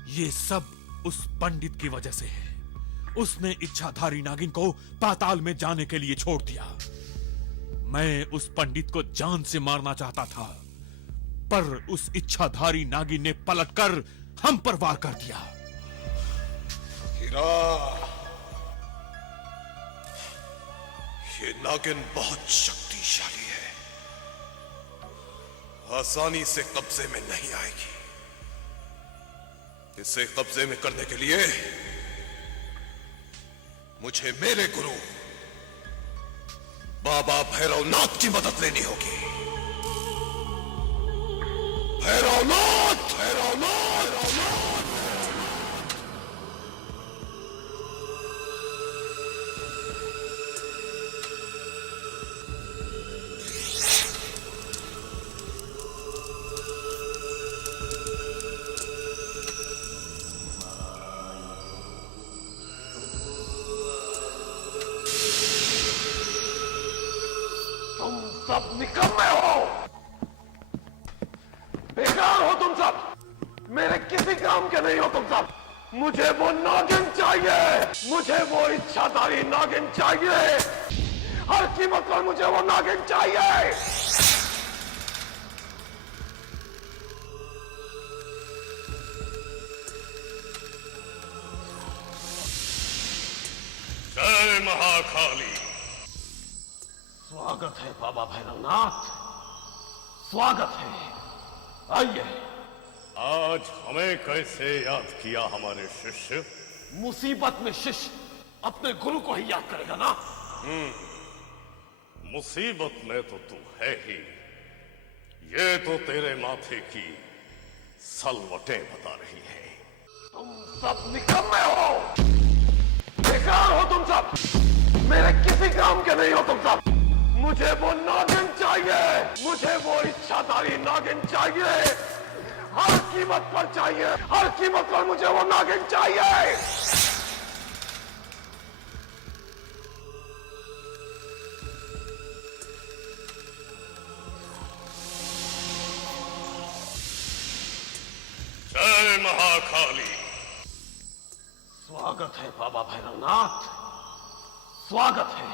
ये सब उस पंडित की वजह से है। उसने इच्छाधारी नागिन को पाताल में जाने के लिए छोड़ दिया। मैं उस पंडित को जान से मारना चाहता था, पर उस इच्छाधारी नागिन ने पलटकर हम पर वार कर दिया। हीरा, ये नागिन बहुत शक्तिशाली है, आसानी से कब्जे में नहीं आएगी। इसे कब्जे में करने के लिए मुझे मेरे गुरु बाबा भैरवनाथ की मदद लेनी होगी। भैरवनाथ, भैरवनाथ, भैरवनाथ। सब निकम्मे हो, बेकार हो तुम सब, मेरे किसी काम के नहीं हो तुम सब। मुझे वो नागिन चाहिए, मुझे वो इच्छाधारी नागिन चाहिए, हर कीमत पर मुझे वो नागिन चाहिए। जय महाकाली। स्वागत है बाबा भैरवनाथ, स्वागत है। आइए। आज हमें कैसे याद किया हमारे शिष्य? मुसीबत में शिष्य अपने गुरु को ही याद करेगा ना। मुसीबत में तो तू है ही, ये तो तेरे माथे की सलवटें बता रही है। तुम सब निकम्मे हो, बेकार हो तुम सब, मेरे किसी काम के नहीं हो तुम सब। मुझे वो नागिन चाहिए, मुझे वो इच्छाधारी नागिन चाहिए, हर कीमत पर चाहिए, हर कीमत पर मुझे वो नागिन चाहिए। बलशाली। स्वागत है बाबा भैरवनाथ, स्वागत है।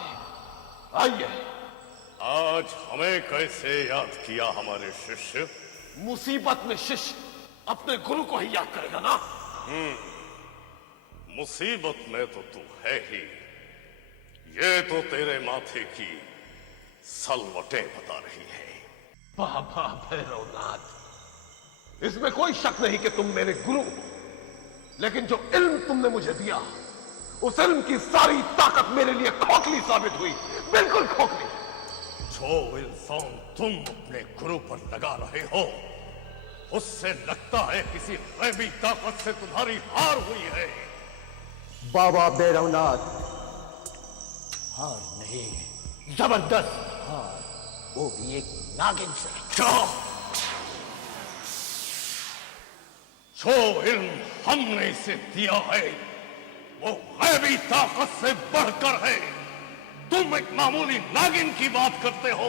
आइए। आज हमें कैसे याद किया हमारे शिष्य? मुसीबत में शिष्य अपने गुरु को ही याद करेगा ना। मुसीबत में तो तू है ही। ये तो तेरे माथे की सलवटें बता रही है। बाबा भैरवनाथ, इसमें कोई शक नहीं कि तुम मेरे गुरु हो, लेकिन जो इल्म तुमने मुझे दिया, उस इल्म की सारी ताकत मेरे लिए खोखली साबित हुई, बिल्कुल खोखली। जो इल्जाम तुम अपने गुरु पर लगा रहे हो, उससे लगता है किसी गैबी ताकत से तुम्हारी हार हुई है। बाबा भैरवनाथ, हार नहीं, जबरदस्त हार, वो भी एक नागिन से। क्या? जो इल्म हमने इसे दिया है, वो गैबी ताकत से बढ़कर है। तुम एक मामूली नागिन की बात करते हो।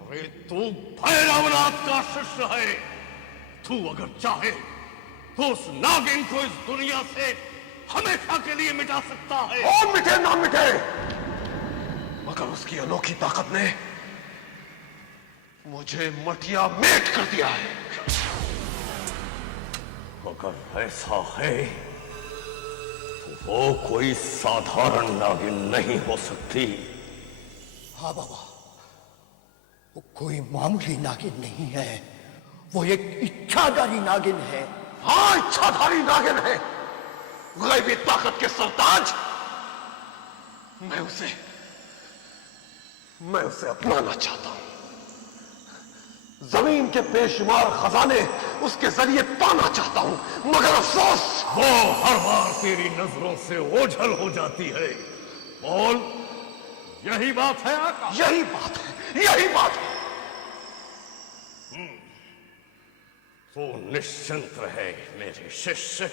अरे तू भैरवनाथ का शिष्य है। तू अगर चाहे तो उस नागिन को इस दुनिया से हमेशा के लिए मिटा सकता है। और मिटे ना मिटे, मगर उसकी अनोखी ताकत ने मुझे मटिया मेट कर दिया है। अगर ऐसा है तो वो कोई साधारण नागिन नहीं हो सकती। हाँ बाबा, वो कोई मामूली नागिन नहीं है, वो एक इच्छाधारी नागिन है। हाँ, इच्छाधारी नागिन है, गैबी ताकत के सरताज। मैं उसे अपनाना चाहता हूं। जमीन के बेशुमार खजाने उसके जरिए पाना चाहता हूं, मगर अफसोस वो हर बार तेरी नजरों से ओझल हो जाती है। बोल, यही बात है आका? यही बात है, यही बात है। तो निश्चिंत रहे मेरे शिष्य,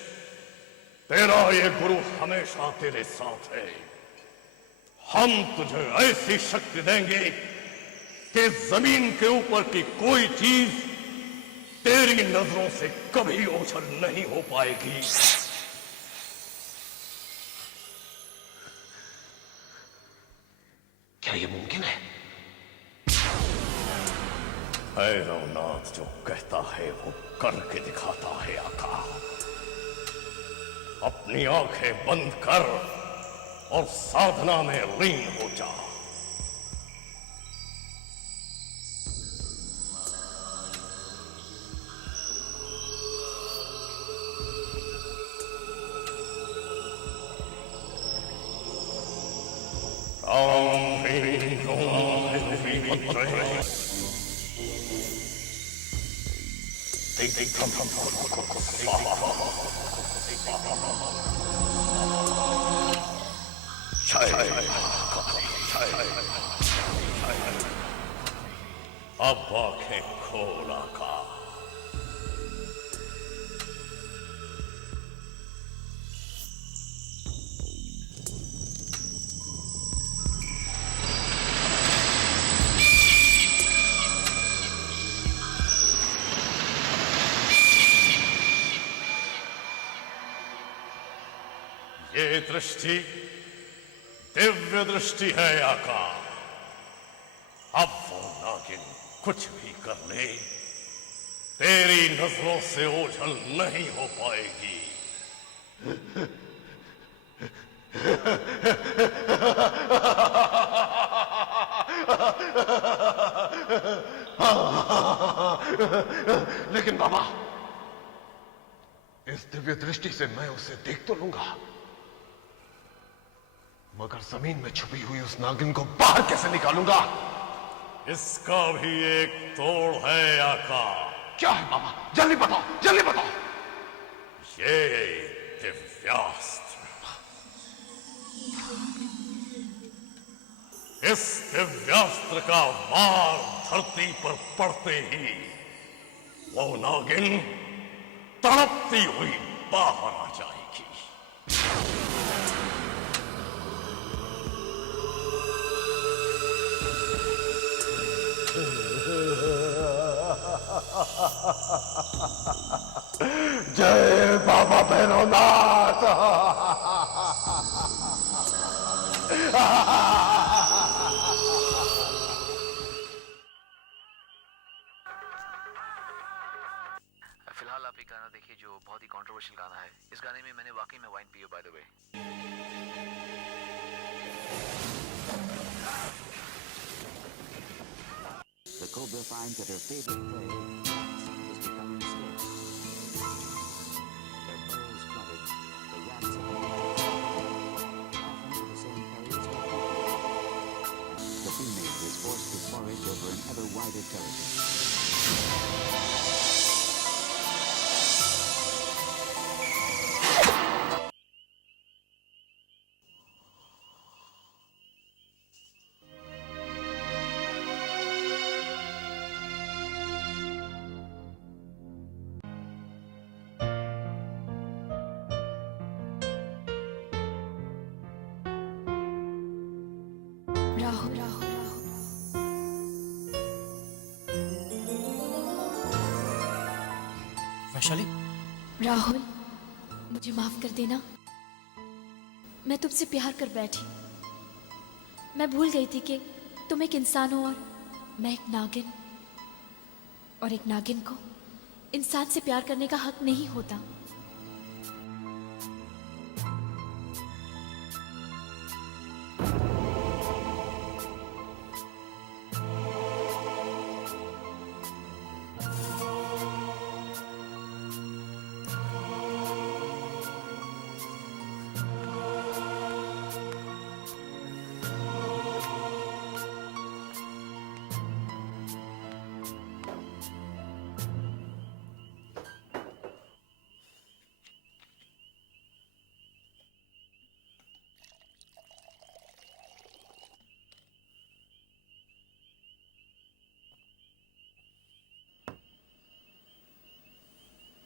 तेरा ये गुरु हमेशा तेरे साथ है। हम तुझे ऐसी शक्ति देंगे कि जमीन के ऊपर की कोई चीज तेरी नजरों से कभी ओझल नहीं हो पाएगी। क्या ये मुमकिन है? भैरवनाथ जो कहता है वो करके दिखाता है आका। अपनी आंखें बंद कर और साधना में लीन हो जा। राम ह्रीं क्रों ह्रीं अब आंखें खोला का। ये दृष्टि दिव्य दृष्टि है आका। अब वो नागिन कुछ भी कर ले, तेरी नजरों से ओझल नहीं हो पाएगी। लेकिन बाबा, इस दिव्य दृष्टि से मैं उसे देख तो लूंगा, मगर जमीन में छुपी हुई उस नागिन को बाहर कैसे निकालूंगा? इसका भी एक तोड़ है आका। क्या है बाबा? जल्दी बताओ, जल्दी बताओ। ये दिव्यास्त्र, इस दिव्यास्त्र का वार धरती पर पड़ते ही वो नागिन तड़पती हुई बाहर आ जाएगी। जय बाबा भैरवनाथ। फिलहाल आप एक गाना देखिए जो बहुत ही कंट्रोवर्शियल गाना है। इस गाने में मैंने वाकई में वाइन पी है, by the way. The cobra finds that her favorite prey is becoming scarce. Their burrows flooded, the rats often to the same areas where people. The female is forced to forage over an ever wider territory. Rahul, Vaishali, Rahul, मुझे माफ कर देना। मैं तुमसे प्यार कर बैठी। मैं भूल गई थी कि तुम एक इंसान हो और मैं एक नागिन, और एक नागिन को इंसान से प्यार करने का हक नहीं होता।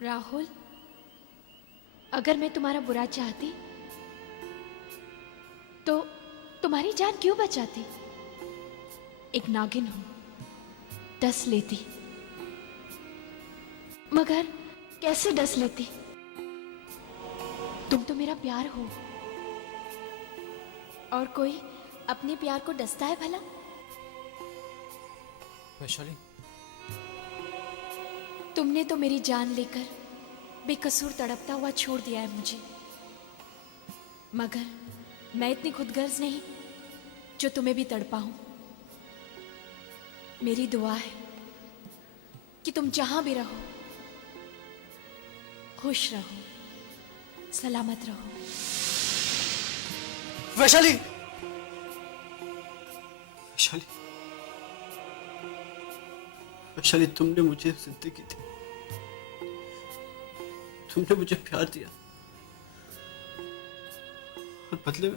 राहुल, अगर मैं तुम्हारा बुरा चाहती तो तुम्हारी जान क्यों बचाती? एक नागिन हूं, डस लेती। मगर कैसे डस लेती? तुम तो मेरा प्यार हो, और कोई अपने प्यार को डसता है भला? वैशाली, तुमने तो मेरी जान लेकर बेकसूर तड़पता हुआ छोड़ दिया है मुझे, मगर मैं इतनी खुदगर्ज नहीं जो तुम्हें भी तड़पाऊं। मेरी दुआ है कि तुम जहां भी रहो खुश रहो, सलामत रहो। वैशाली, वैशाली, वैशाली, तुमने मुझे जिंदगी दी, तुमने मुझे प्यार दिया, और बदले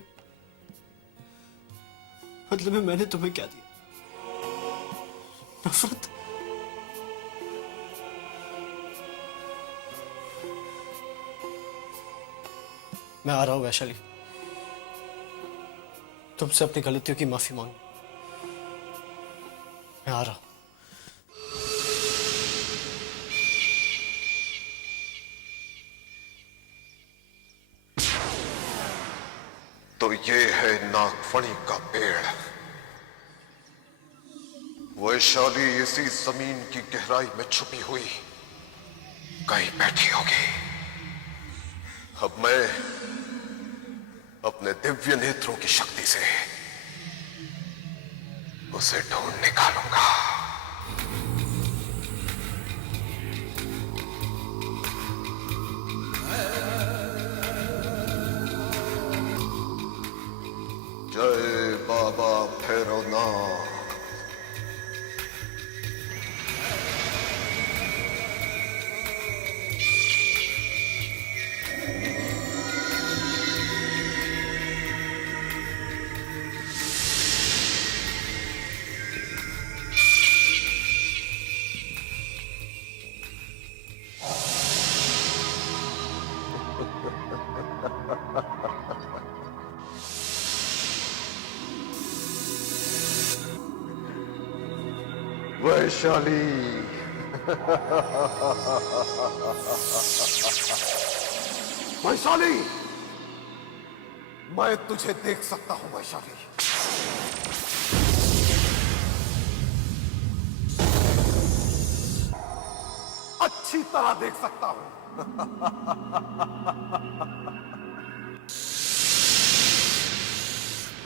में मैंने तुम्हें क्या दिया? नफरत। मैं आ रहा हूं वैशाली, तुमसे अपनी गलतियों की माफी मांगू। मैं आ रहा हूं। तो ये है नागफणी का पेड़। वैशाली इसी जमीन की गहराई में छुपी हुई कहीं बैठी होगी। अब मैं अपने दिव्य नेत्रों की शक्ति से उसे ढूंढ निकालूंगा। जय बाबा भैरवनाथ। वैशाली, वैशाली, मैं तुझे देख सकता हूं वैशाली। अच्छी तरह देख सकता हूं।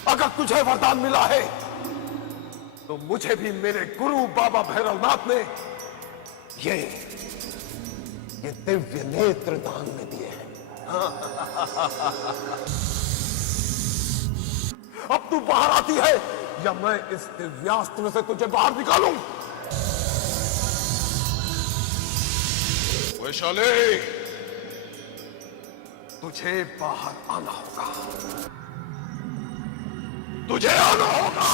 अगर तुझे वरदान मिला है तो मुझे भी मेरे गुरु बाबा भैरवनाथ ने ये दिव्य नेत्र दान में दिए हैं। अब तू बाहर आती है या मैं इस दिव्यास्त्र से तुझे बाहर निकालूं? वैशाली, तुझे बाहर आना होगा, तुझे आना होगा।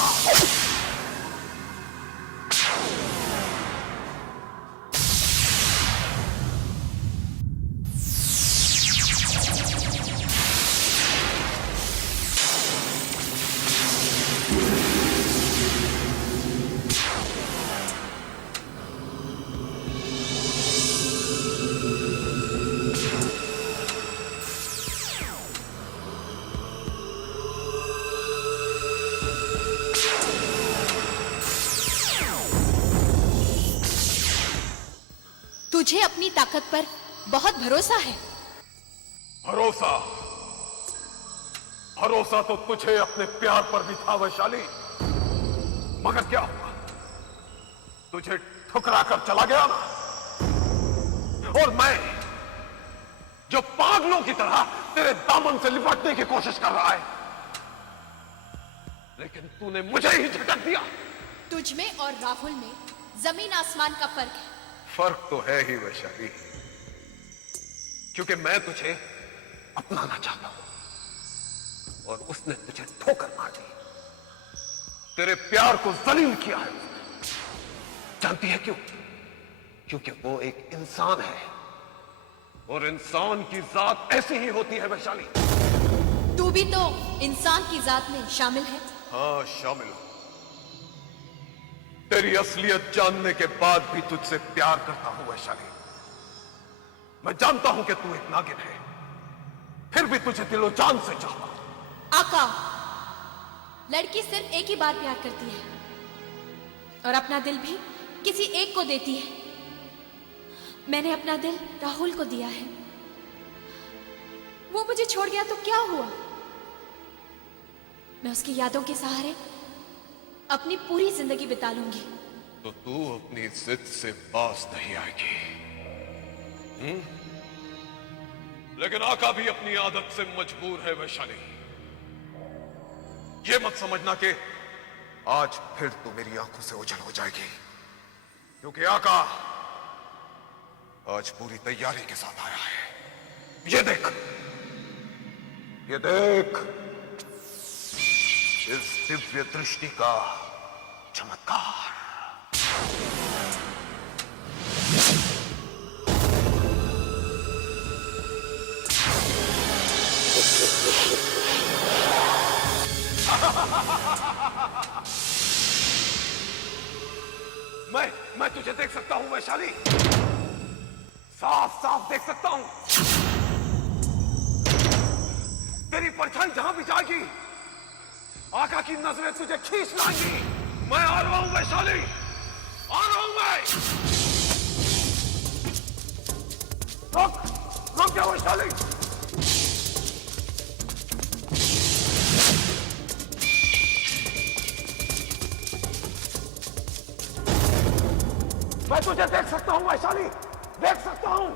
तुझे अपनी ताकत पर बहुत भरोसा है। भरोसा? भरोसा तो तुझे अपने प्यार पर भी था वैशाली, मगर क्या हुआ? तुझे ठुकरा कर चला गया ना। और मैं जो पागलों की तरह तेरे दामन से लिपटने की कोशिश कर रहा है, लेकिन तूने मुझे ही झटक दिया। तुझ में और राहुल में जमीन आसमान का फर्क है। फर्क तो है ही वैशाली, क्योंकि मैं तुझे अपनाना चाहता हूं और उसने तुझे ठोकर मार दी। तेरे प्यार को जलील किया है। जानती है क्यों? क्योंकि वो एक इंसान है और इंसान की जात ऐसी ही होती है वैशाली। तू भी तो इंसान की जात में शामिल है। हाँ, शामिल हूं। तेरी असलियत जानने के बाद भी तुझसे प्यार करता हूं वैशाली। मैं जानता हूं कि तू एक नागिन है, फिर भी तुझे दिलो जान से चाहता हूं। आका, लड़की सिर्फ एक ही बार प्यार करती है और अपना दिल भी किसी एक को देती है। मैंने अपना दिल राहुल को दिया है। वो मुझे छोड़ गया तो क्या हुआ? मैं उसकी यादों के सहारे अपनी पूरी जिंदगी बिता लूंगी। तो तू अपनी जिद से बाज नहीं आएगी। लेकिन आका भी अपनी आदत से मजबूर है वैशाली। ये मत समझना कि आज फिर तू मेरी आंखों से ओझल हो जाएगी, क्योंकि आका आज पूरी तैयारी के साथ आया है। ये देख, ये देख इस दिव्य दृष्टि का चमत्कार। मैं तुझे देख सकता हूं वैशाली, साफ साफ देख सकता हूं। तेरी परछाई जहां भी जाएगी, आका की नजरें तुझे खींच लाएंगी। मैं आ रहा हूं वैशाली, आ रहा हूं मैं। रुक जा वैशाली। मैं तुझे देख सकता हूं वैशाली, देख सकता हूं।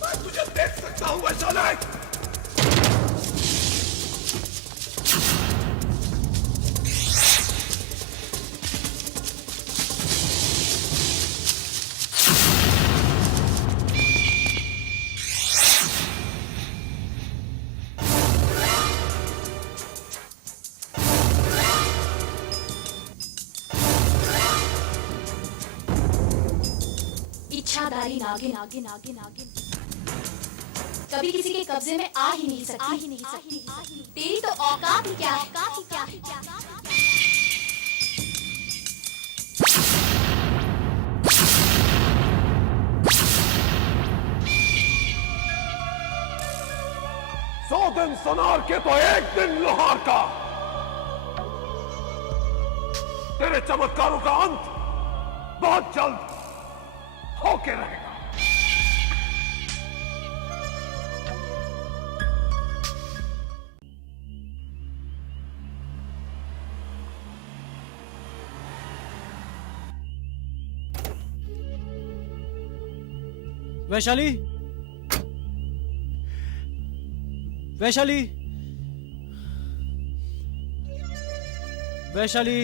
मैं तुझे देख सकता हूं वैशाली। इच्छाधारी नागिन नागिन नागिन नागिन कभी किसी के कब्जे में आ ही नहीं सकती। तेरी तो औकात ही क्या है? 100 दिन सोनार के तो एक दिन लोहार का। तेरे चमत्कारों का अंत बहुत जल्द होके रहेगा। वैशाली, वैशाली, वैशाली,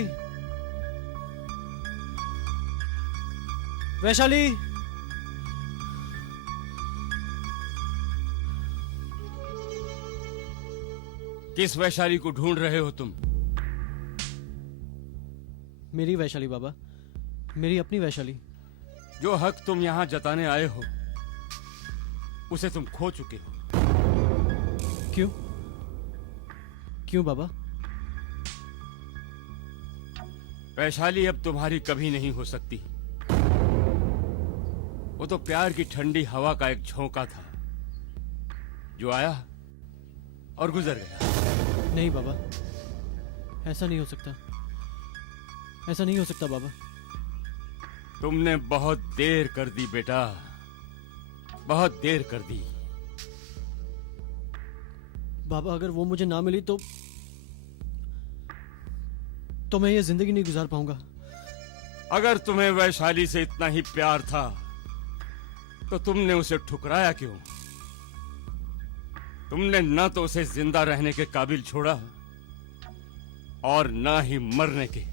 वैशाली, किस वैशाली को ढूंढ रहे हो तुम? मेरी वैशाली बाबा, मेरी अपनी वैशाली। जो हक तुम यहां जताने आए हो उसे तुम खो चुके हो। क्यों? क्यों बाबा? वैशाली अब तुम्हारी कभी नहीं हो सकती। वो तो प्यार की ठंडी हवा का एक झोंका था जो आया और गुजर गया। नहीं बाबा, ऐसा नहीं हो सकता, ऐसा नहीं हो सकता बाबा। तुमने बहुत देर कर दी बेटा, बहुत देर कर दी। बाबा अगर वो मुझे ना मिली तो मैं ये जिंदगी नहीं गुजार पाऊंगा। अगर तुम्हें वैशाली से इतना ही प्यार था तो तुमने उसे ठुकराया क्यों? तुमने न तो उसे जिंदा रहने के काबिल छोड़ा और ना ही मरने के।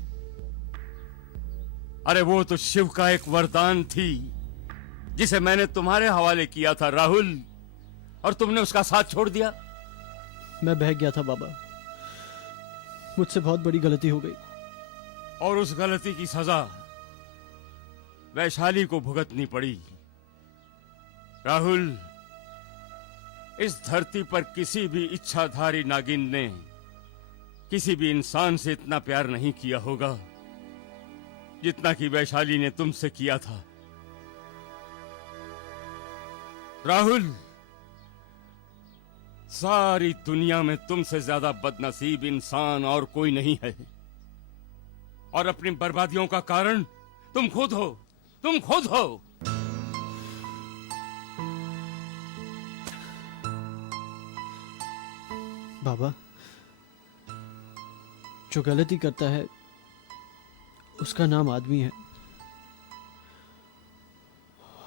अरे वो तो शिव का एक वरदान थी जिसे मैंने तुम्हारे हवाले किया था राहुल, और तुमने उसका साथ छोड़ दिया। मैं बहक गया था बाबा, मुझसे बहुत बड़ी गलती हो गई। और उस गलती की सजा वैशाली को भुगतनी पड़ी। राहुल, इस धरती पर किसी भी इच्छाधारी नागिन ने किसी भी इंसान से इतना प्यार नहीं किया होगा जितना कि वैशाली ने तुमसे किया था। राहुल, सारी दुनिया में तुमसे ज्यादा बदनसीब इंसान और कोई नहीं है, और अपनी बर्बादियों का कारण तुम खुद हो, तुम खुद हो। बाबा, जो गलती करता है उसका नाम आदमी है,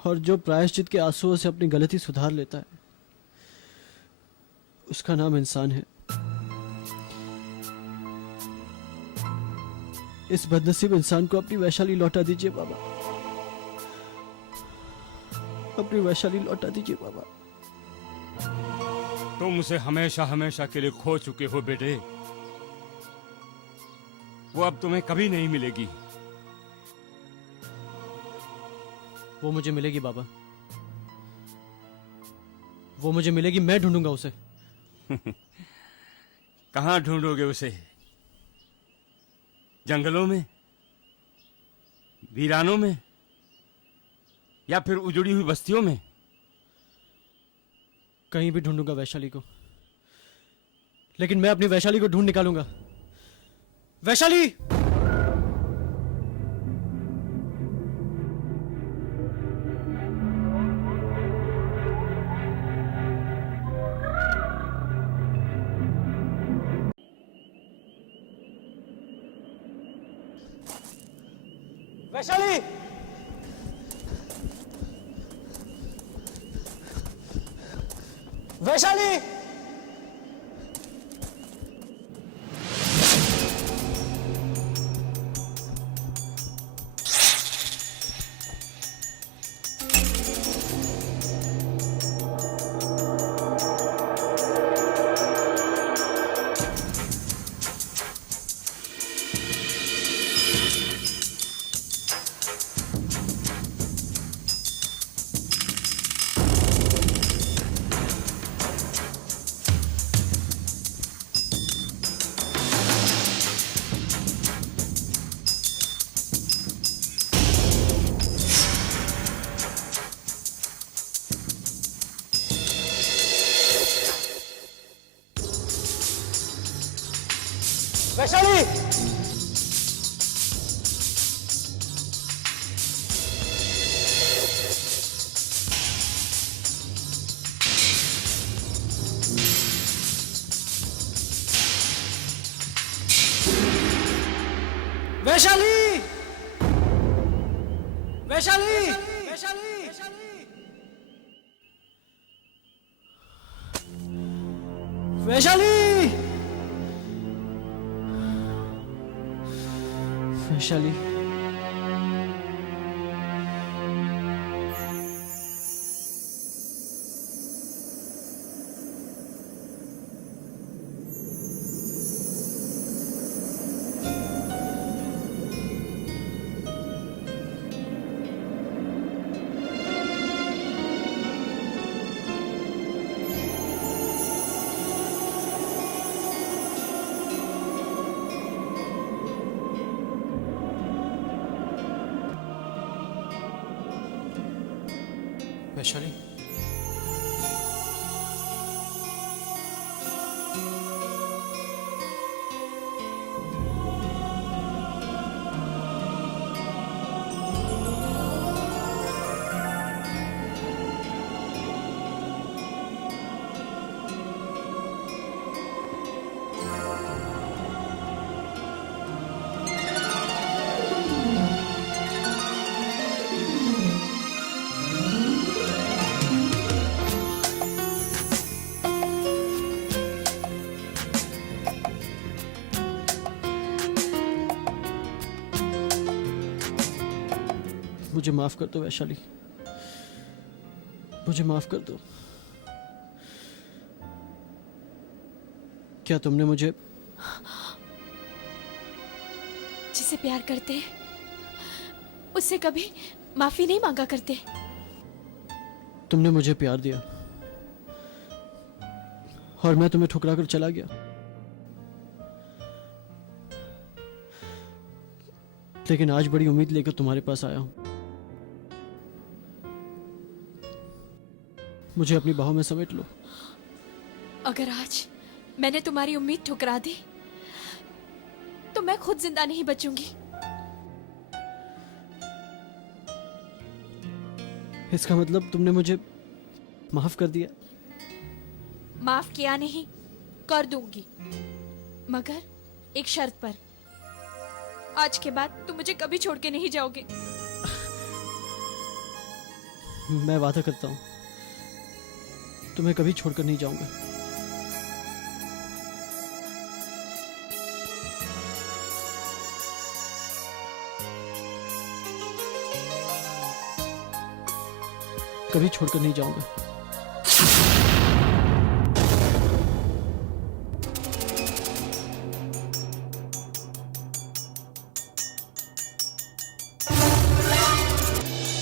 और जो प्रायश्चित के आंसुओं से अपनी गलती सुधार लेता है उसका नाम इंसान है। इस बदनसीब इंसान को अपनी वैशाली लौटा दीजिए बाबा, अपनी वैशाली लौटा दीजिए बाबा। तुम उसे हमेशा हमेशा के लिए खो चुके हो बेटे। वो अब तुम्हें कभी नहीं मिलेगी। वो मुझे मिलेगी बाबा, वो मुझे मिलेगी, मैं ढूंढूंगा उसे। कहां ढूंढोगे उसे? जंगलों में, वीरानों में, या फिर उजड़ी हुई बस्तियों में? कहीं भी ढूंढूंगा वैशाली को, लेकिन मैं अपनी वैशाली को ढूंढ निकालूंगा। वैशाली! वैशाली! वैशाली! वैशाली! वैशाली! वैशाली! वैशाली! वैशाली! वैशाली! वैशाली! मुझे माफ कर दो वैशाली, मुझे माफ कर दो। क्या तुमने मुझे जिसे प्यार करते उससे कभी माफी नहीं मांगा करते। तुमने मुझे प्यार दिया और मैं तुम्हें ठुकरा कर चला गया, लेकिन आज बड़ी उम्मीद लेकर तुम्हारे पास आया हूं। मुझे अपनी बाहों में समेट लो। अगर आज मैंने तुम्हारी उम्मीद ठुकरा दी तो मैं खुद जिंदा नहीं बचूंगी। इसका मतलब तुमने मुझे माफ कर दिया? माफ किया नहीं, कर दूंगी, मगर एक शर्त पर। आज के बाद तुम मुझे कभी छोड़ के नहीं जाओगे। मैं वादा करता हूं तुम्हें कभी छोड़कर नहीं जाऊंगा। कभी छोड़कर नहीं जाऊंगा।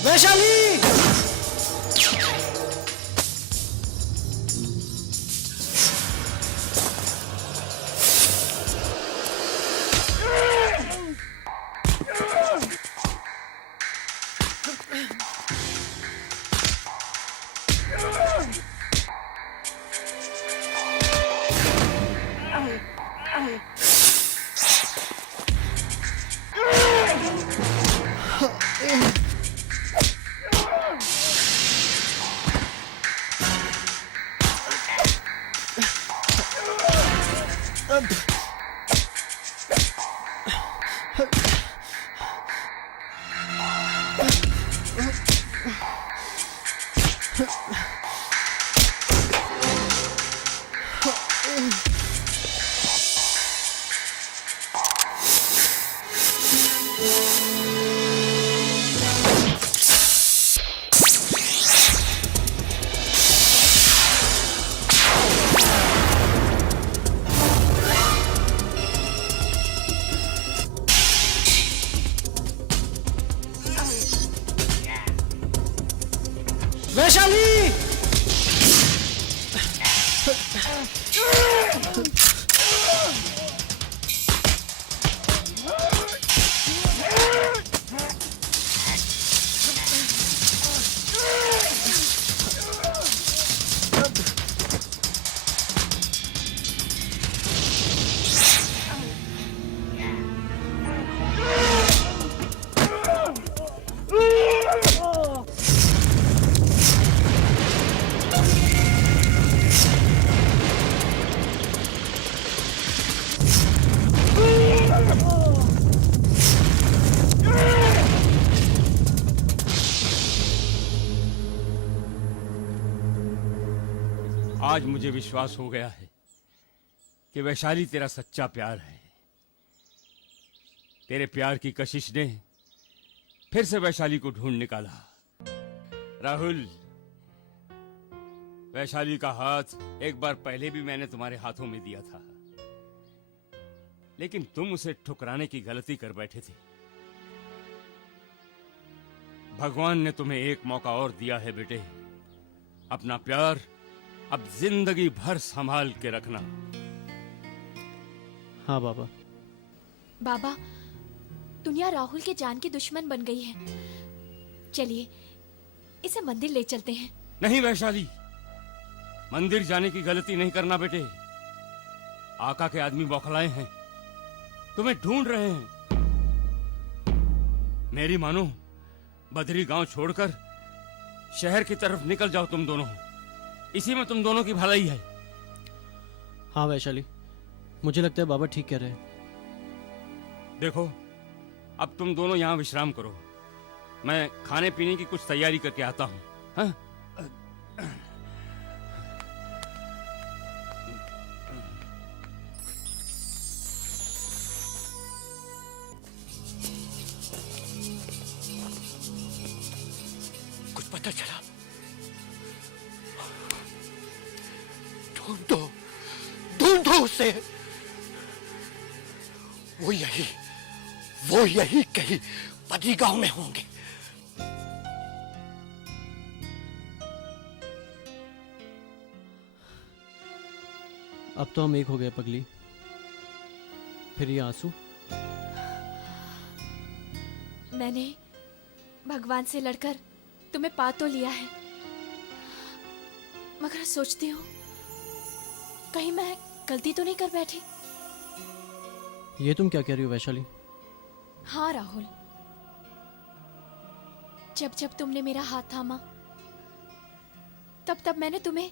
वैशाली! आज मुझे विश्वास हो गया है कि वैशाली तेरा सच्चा प्यार है। तेरे प्यार की कशिश ने फिर से वैशाली को ढूंढ निकाला। राहुल, वैशाली का हाथ एक बार पहले भी मैंने तुम्हारे हाथों में दिया था, लेकिन तुम उसे ठुकराने की गलती कर बैठे थे। भगवान ने तुम्हें एक मौका और दिया है बेटे। अपना प्यार अब जिंदगी भर संभाल के रखना। हाँ बाबा। बाबा, दुनिया राहुल के जान की दुश्मन बन गई है। चलिए इसे मंदिर ले चलते हैं। नहीं वैशाली, मंदिर जाने की गलती नहीं करना बेटे। आका के आदमी बौखलाए हैं, तुम्हें ढूंढ रहे हैं। मेरी मानो, बदरी गांव छोड़कर शहर की तरफ निकल जाओ तुम दोनों। इसी में तुम दोनों की भलाई है। हाँ वैशाली, मुझे लगता है बाबा ठीक कह रहे हैं। देखो, अब तुम दोनों यहाँ विश्राम करो। मैं खाने पीने की कुछ तैयारी करके आता हूँ। हाँ? कुछ पता चला? ढूंढो, ढूंढो उसे। वो यही कहीं बदरी गांव में होंगे। अब तो हम एक हो गए पगली। फिर ये आंसू? मैंने भगवान से लड़कर तुम्हें पा तो लिया है, मगर सोचती हूँ कहीं मैं गलती तो नहीं कर बैठी। ये तुम क्या कह रही हो वैशाली? हाँ राहुल, जब जब तुमने मेरा हाथ थामा तब तब मैंने तुम्हें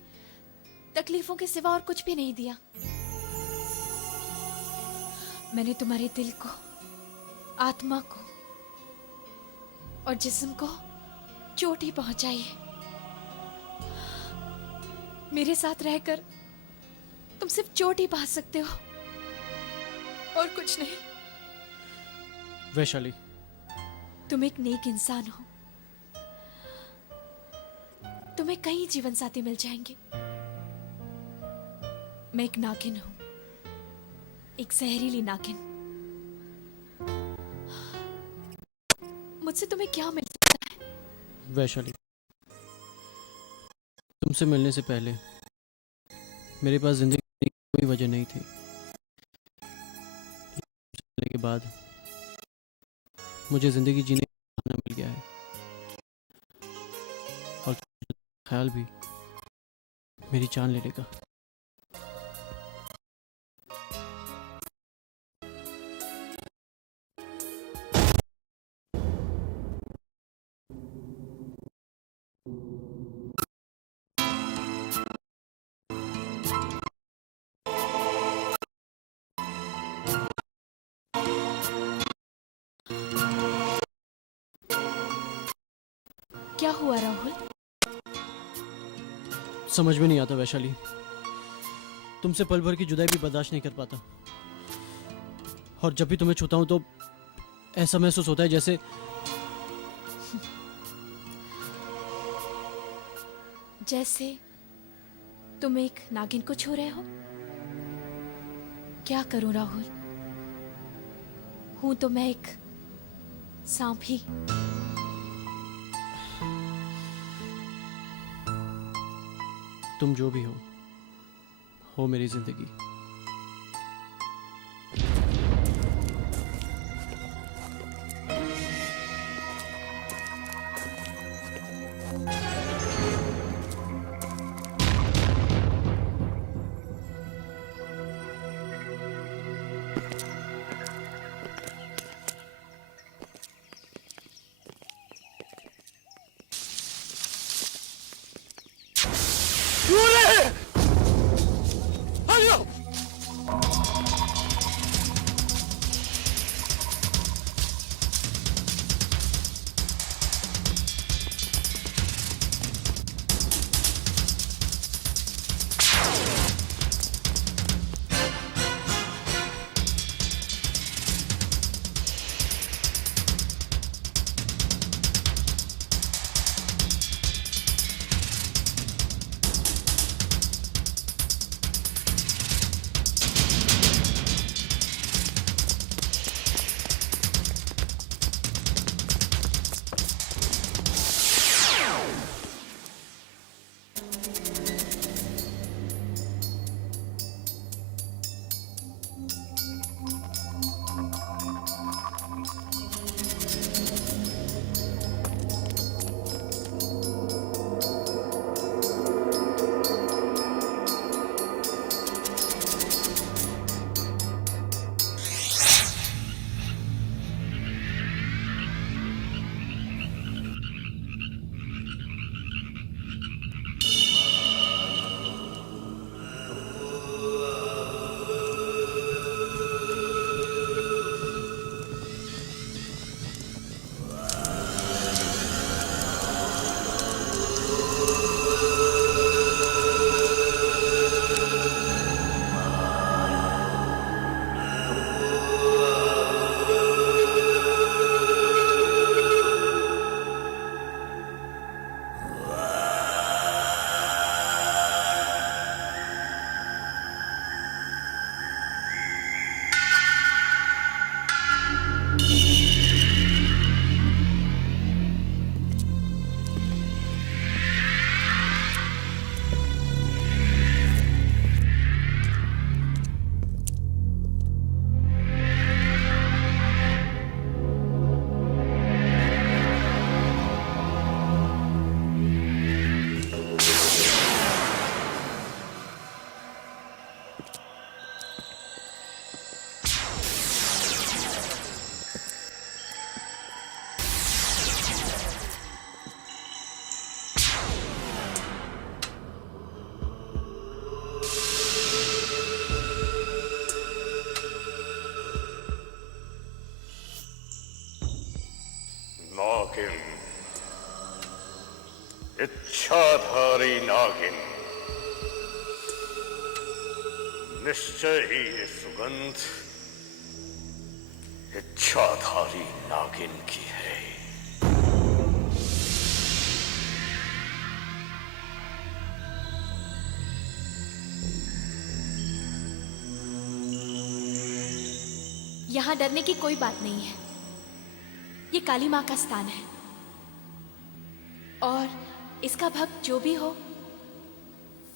तकलीफों के सिवा और कुछ भी नहीं दिया। मैंने तुम्हारे दिल को, आत्मा को और जिस्म को चोट ही पहुंचाई है। मेरे साथ रहकर तुम सिर्फ चोट ही पा सकते हो और कुछ नहीं। वैशाली, तुम एक नेक इंसान हो। तुम्हें कई जीवन साथी मिल जाएंगे। मैं एक नागिन हूं, एक जहरीली नागिन। मुझसे तुम्हें क्या मिल सकता है? वैशाली, तुमसे मिलने से पहले मेरे पास जिंदगी की कोई वजह नहीं थी। मिलने के बाद मुझे जिंदगी जीने का बहाना मिल गया है, और ख्याल भी मेरी जान लेने का। क्या हुआ राहुल? समझ में नहीं आता वैशाली। तुमसे पल भर की जुदाई भी बर्दाश्त नहीं कर पाता, और जब भी तुम्हें छूता हूं तो ऐसा महसूस होता है जैसे तुम एक नागिन को छू रहे हो। क्या करूं राहुल, हूं तो मैं एक सांप ही। तुम जो भी हो मेरी जिंदगी। इच्छाधारी नागिन, निश्चय ही ये सुगंध इच्छाधारी नागिन की है। यहाँ डरने की कोई बात नहीं है। ये काली माँ का स्थान है और इसका भक्त जो भी हो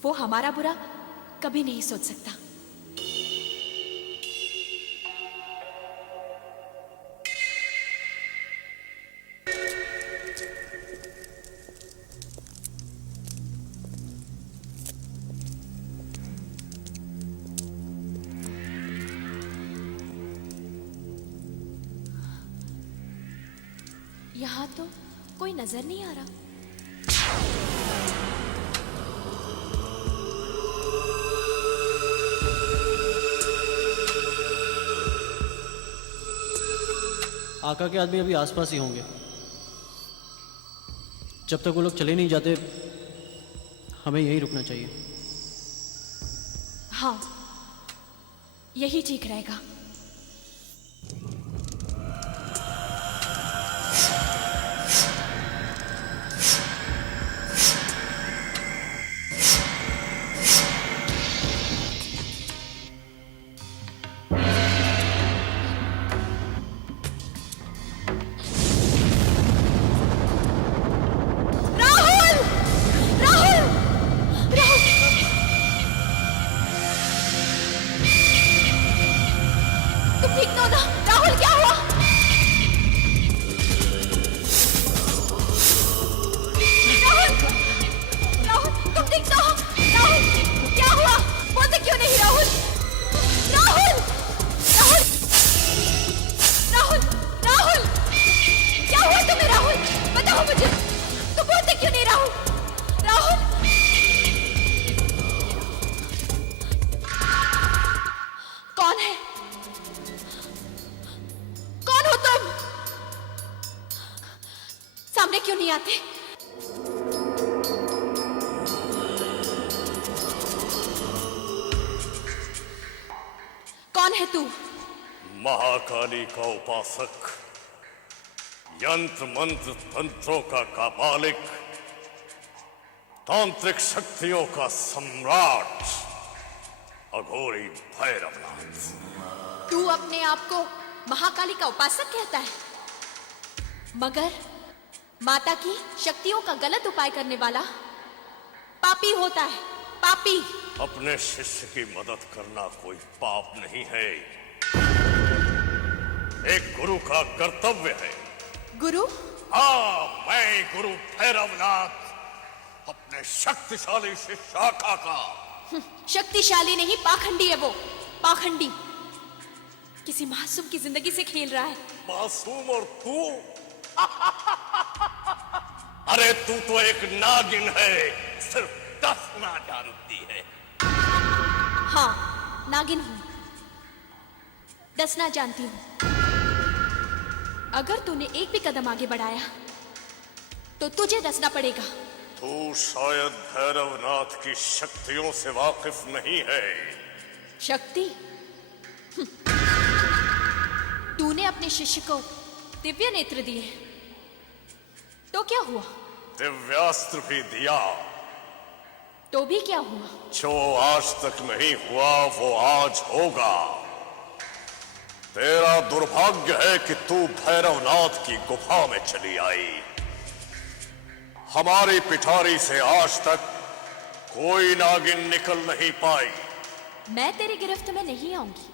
वो हमारा बुरा कभी नहीं सोच सकता। यहाँ तो कोई नजर नहीं आ रहा। आका के आदमी अभी आसपास ही होंगे। जब तक वो लोग चले नहीं जाते हमें यहीं रुकना चाहिए। हाँ, यही ठीक रहेगा। सामने क्यों नहीं आते? कौन है तू? महाकाली का उपासक, यंत्र मंत्र तंत्रों का कापालिक, तांत्रिक शक्तियों का सम्राट, अघोरी भैरवनाथ। तू अपने आप को महाकाली का उपासक कहता है, मगर माता की शक्तियों का गलत उपाय करने वाला पापी होता है, पापी। अपने शिष्य की मदद करना कोई पाप नहीं है, एक गुरु का कर्तव्य है। गुरु? हाँ, मैं गुरु भैरवनाथ, अपने शक्तिशाली शिष्य आका का। शक्तिशाली नहीं, पाखंडी है वो, पाखंडी। किसी मासूम की जिंदगी से खेल रहा है। मासूम और तू? अरे तू तो एक नागिन है, सिर्फ डसना जानती है। हाँ, नागिन हूं, डसना जानती हूं। अगर तूने एक भी कदम आगे बढ़ाया तो तुझे डसना पड़ेगा। तू शायद भैरवनाथ की शक्तियों से वाकिफ नहीं है। शक्ति? तूने अपने शिष्य को दिव्य नेत्र दिए तो क्या हुआ? दिव्यास्त्र भी दिया तो भी क्या हुआ? जो आज तक नहीं हुआ वो आज होगा। तेरा दुर्भाग्य है कि तू भैरवनाथ की गुफा में चली आई। हमारी पिठारी से आज तक कोई नागिन निकल नहीं पाई। मैं तेरी गिरफ्त में नहीं आऊंगी,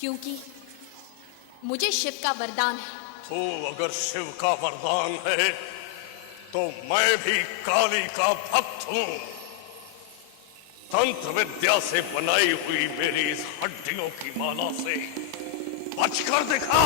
क्योंकि मुझे शिव का वरदान है। तू अगर शिव का वरदान है तो मैं भी काली का भक्त हूं। तंत्र विद्या से बनाई हुई मेरी इस हड्डियों की माला से बचकर दिखा।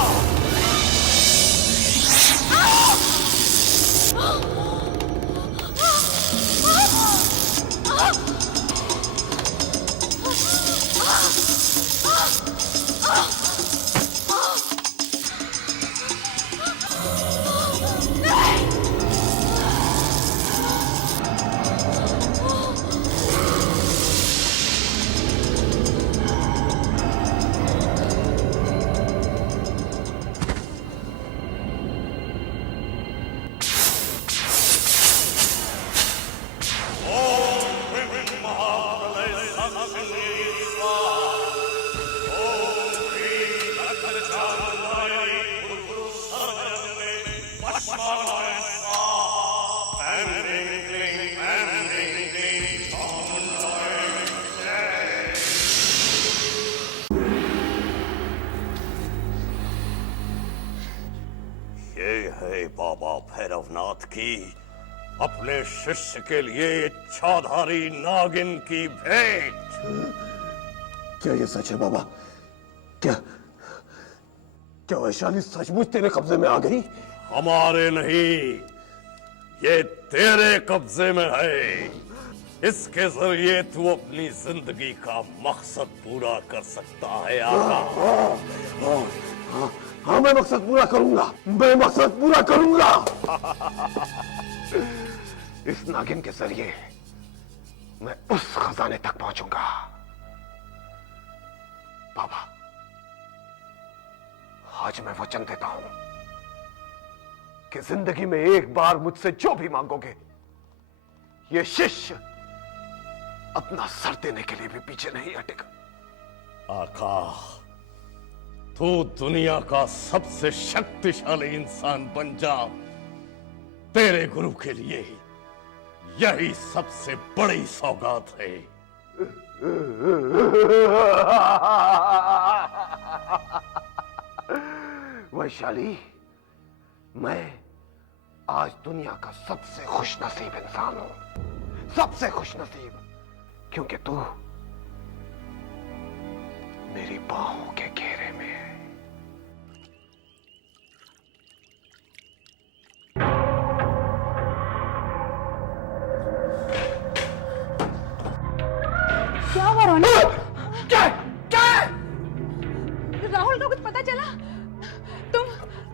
भैरवनाथ की अपने शिष्य के लिए इच्छाधारी नागिन की भेंट। क्या ये सच है बाबा? क्या क्या वैशाली सचमुच तेरे कब्जे में आ गई? हमारे नहीं, ये तेरे कब्जे में है। इसके जरिए तू अपनी जिंदगी का मकसद पूरा कर सकता है आका। हाँ, मैं मकसद पूरा करूंगा, मैं मकसद पूरा करूंगा। इस नागिन के जरिए मैं उस खजाने तक पहुंचूंगा। बाबा, आज मैं वचन देता हूं कि जिंदगी में एक बार मुझसे जो भी मांगोगे, ये शिष्य अपना सर देने के लिए भी पीछे नहीं हटेगा। आका, तू दुनिया का सबसे शक्तिशाली इंसान बन जा। तेरे गुरु के लिए यही सबसे बड़ी सौगात है। वैशाली, मैं आज दुनिया का सबसे खुशनसीब इंसान हूं, सबसे खुशनसीब, क्योंकि तू मेरी बाहों के घेरे में है। क्या हुआ रोनी? क्या क्या? राहुल का कुछ पता चला?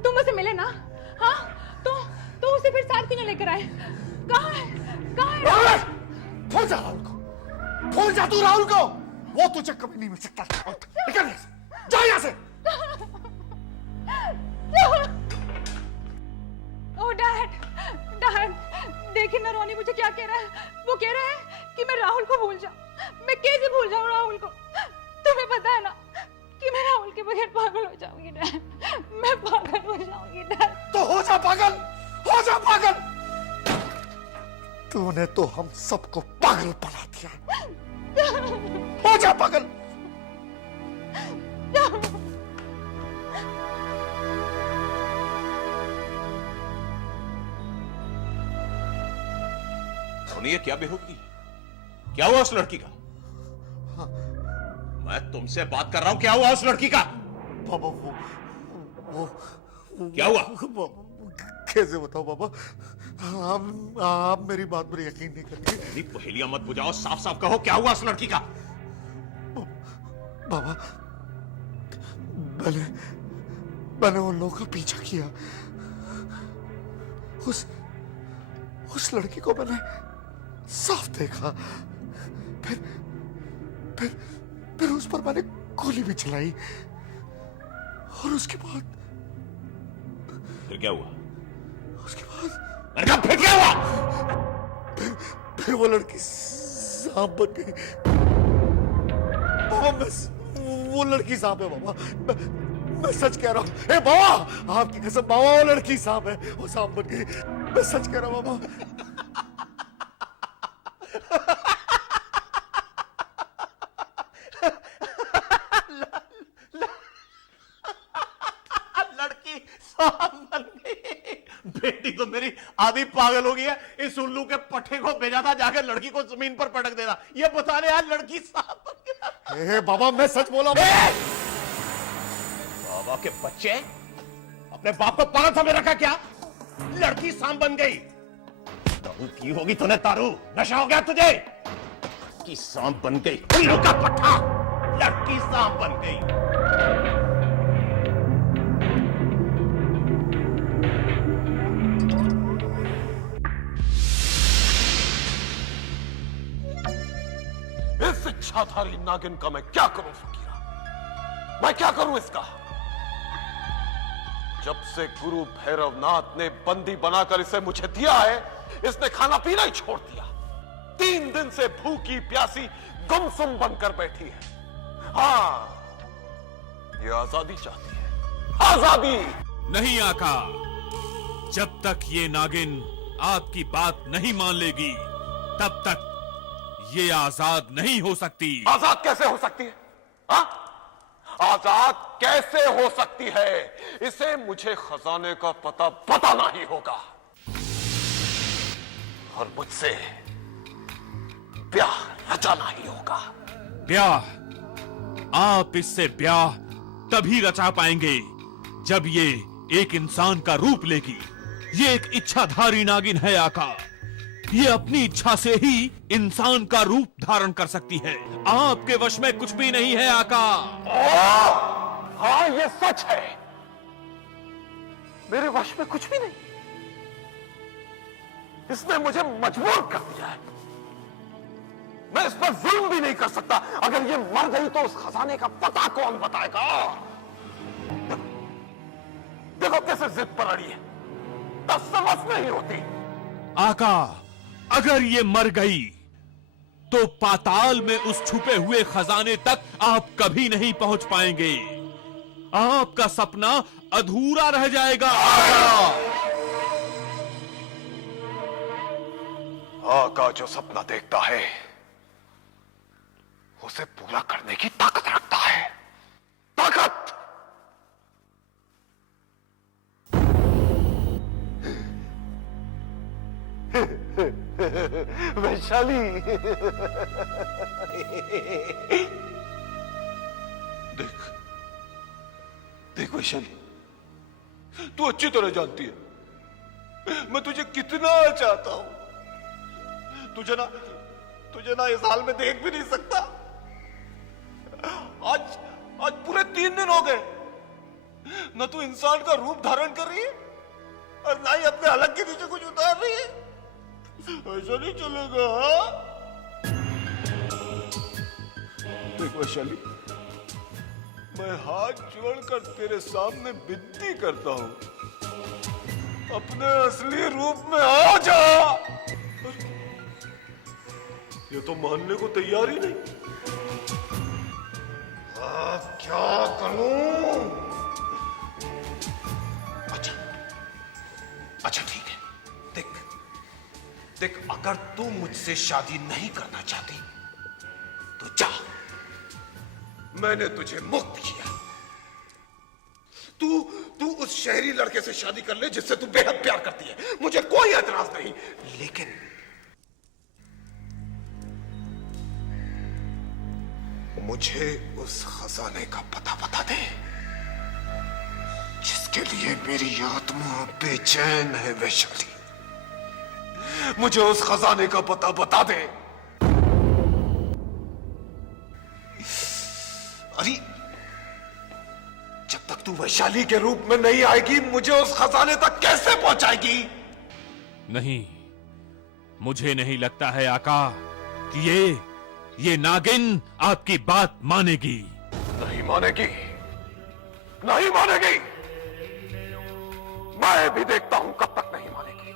तुम उसे मिले ना? हाँ, तो उसे फिर साथ क्यों नहीं लेकर आए? कहाँ है? कहाँ है राहुल? भूल जा राहुल को, भूल जा तू राहुल को, वो तुझे कभी नहीं मिल सकता। निकल यहाँ से, जा यहाँ से। ओह डैड, देखिए ना रोनी मुझे क्या कह रहा है। वो कह रहा है कि मैं राहुल को भूल जाऊं। मैं कैसे भूल जाऊं राहुल को? तुम्हें पता है ना कि मैं राहुल के बगैर पागल हो जाऊंगी डैड। मैं पागल हो जाऊंगी डैड। तो हो जा पागल, हो जा पागल। तूने तो हम सबको पागल बना दिया। हो जा पागल। सुनिए, क्या बेहूदगी, क्या हुआ उस लड़की का? मैं तुमसे बात कर रहा हूं, क्या हुआ उस लड़की का? बाबा वो क्या हुआ? कैसे बताओ बाबा? आप मेरी बात पर यकीन नहीं करते। मेरी पहेलियां मत बुझाओ, साफ साफ कहो क्या हुआ उस लड़की का? बाबा, मैंने उन लोगों का पीछा किया। उस लड़की को मैंने साफ देखा। फिर उस पर मैंने गोली भी चलाई। और उसके बाद फिर क्या हुआ? उसके बाद फिर क्या हुआ? फिर वो लड़की सांप बन गई। बाबा, वो लड़की सांप है बाबा। मैं सच कह रहा हूँ। बाबा, आपकी कसम बाबा, वो लड़की सांप है, वो सांप बन गई। मैं सच कह रहा हूँ बाबा। लड़की सांप बन गई। बेटी तो मेरी आधी पागल हो गई है। इस उल्लू के पट्टे को भेजा था जाकर लड़की को जमीन पर पटक देना, ये बताने यार लड़की सांप बन गई। बाबा, मैं सच बोला। बाबा के बच्चे अपने बाप को पागल समझ रखा क्या? लड़की सांप बन गई। दारू की होगी तूने, तारू नशा हो गया तुझे। लड़की सांप बन गई, उल्लू का पट्टा। लड़की सांप बन गई। इस इच्छाधारी नागिन का मैं क्या करूं फकीरा? मैं क्या करूं इसका? जब से गुरु भैरवनाथ ने बंदी बनाकर इसे मुझे दिया है, इसने खाना पीना ही छोड़ दिया। 3 दिन से भूखी प्यासी गुमसुम बनकर बैठी है। हाँ, ये आजादी चाहती है, आजादी। नहीं आका, जब तक ये नागिन आपकी बात नहीं मान लेगी, तब तक ये आजाद नहीं हो सकती। आजाद कैसे हो सकती है? हाँ? आजाद कैसे हो सकती है? इसे मुझे खजाने का पता बताना ही होगा। और मुझसे ब्याह रचाना ही होगा। ब्याह? आप इससे ब्याह तभी रचा पाएंगे जब ये एक इंसान का रूप लेगी। ये एक इच्छाधारी नागिन है आका। ये अपनी इच्छा से ही इंसान का रूप धारण कर सकती है। आपके वश में कुछ भी नहीं है आका। हाँ, ये सच है। मेरे वश में कुछ भी नहीं। इसने मुझे मजबूर कर दिया है। मैं इस पर जुल्म भी नहीं कर सकता। अगर ये मर गई तो उस खजाने का पता कौन बताएगा? देखो कैसे जिद पर अड़ी है। तसव्वुफ नहीं होती। आका, अगर ये मर गई तो पाताल में उस छुपे हुए खजाने तक आप कभी नहीं पहुंच पाएंगे। आपका सपना अधूरा रह जाएगा। आका जो सपना देखता है उसे पूरा करने की ताकत रखता है। ताकत! वैशाली, देख वैशाली, तू अच्छी तरह जानती है मैं तुझे कितना चाहता हूं। तुझे ना इस हाल में देख भी नहीं सकता। आज पूरे 3 दिन हो गए न तू इंसान का रूप धारण कर रही है और ना ही अपने हलक के नीचे कुछ उतार रही है। ऐसा नहीं चलेगा। देख वैशाली, मैं हाथ जोड़कर तेरे सामने विनती करता हूं, अपने असली रूप में आ जा। ये तो मानने को तैयार ही नहीं। क्या करूं? अच्छा ठीक है। देख अगर तू मुझसे शादी नहीं करना चाहती तो जा। मैंने तुझे मुक्त किया। तू उस शहरी लड़के से शादी कर ले जिससे तू बेहद प्यार करती है। मुझे कोई एतराज नहीं। लेकिन मुझे उस खजाने का पता बता दे जिसके लिए मेरी आत्मा बेचैन है। वैशाली, मुझे उस खजाने का पता बता दे। अरे जब तक तू वैशाली के रूप में नहीं आएगी मुझे उस खजाने तक कैसे पहुंचाएगी? नहीं, मुझे नहीं लगता है आका कि ये नागिन आपकी बात मानेगी। नहीं मानेगी, नहीं मानेगी। मैं भी देखता हूं कब तक नहीं मानेगी।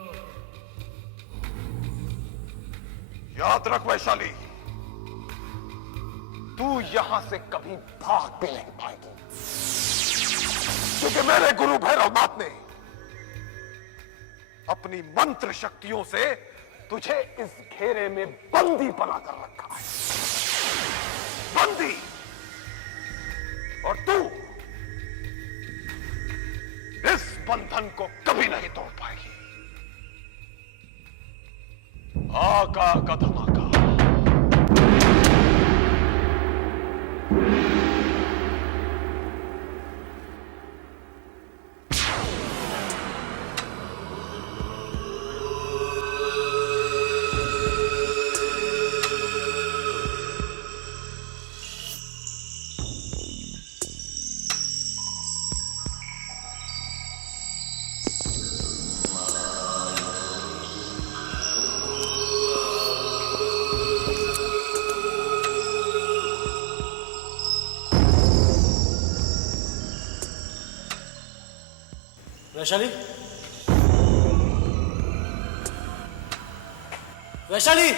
याद रख वैशाली, तू यहां से कभी भाग भी नहीं पाएगी, क्योंकि मेरे गुरु भैरवनाथ ने अपनी मंत्र शक्तियों से तुझे इस घेरे में बंदी बनाकर रखा है। बंदी। और तू इस बंधन को कभी नहीं तोड़ पाएगी। आका का धमाका। वैशाली, वैशाली,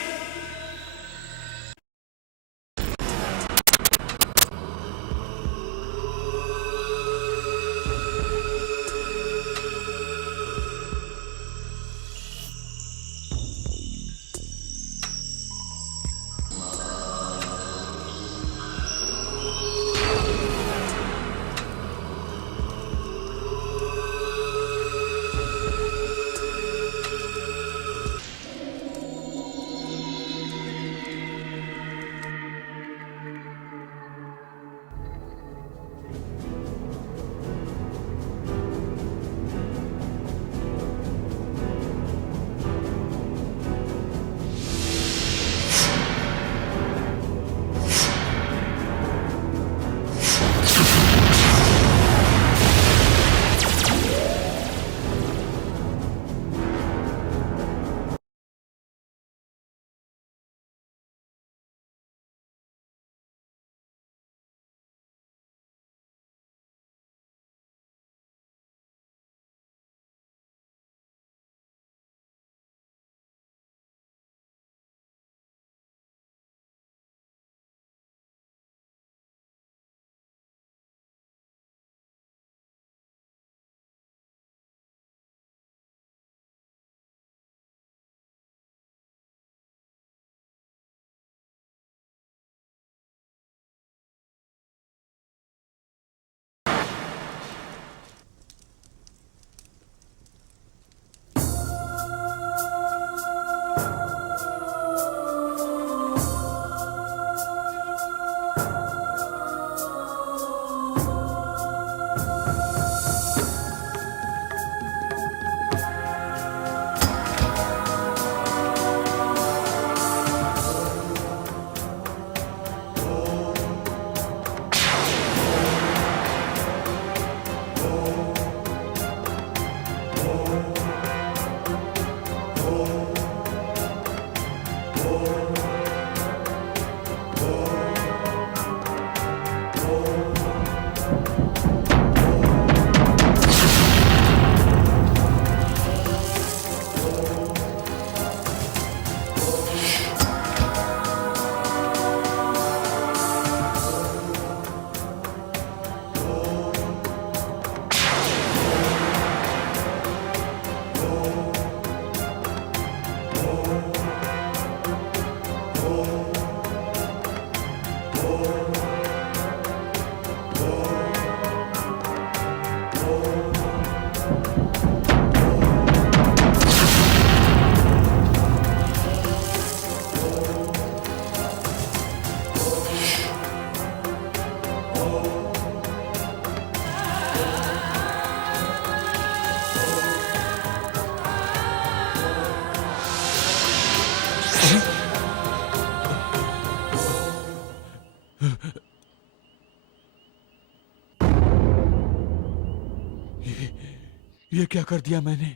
ये क्या कर दिया मैंने?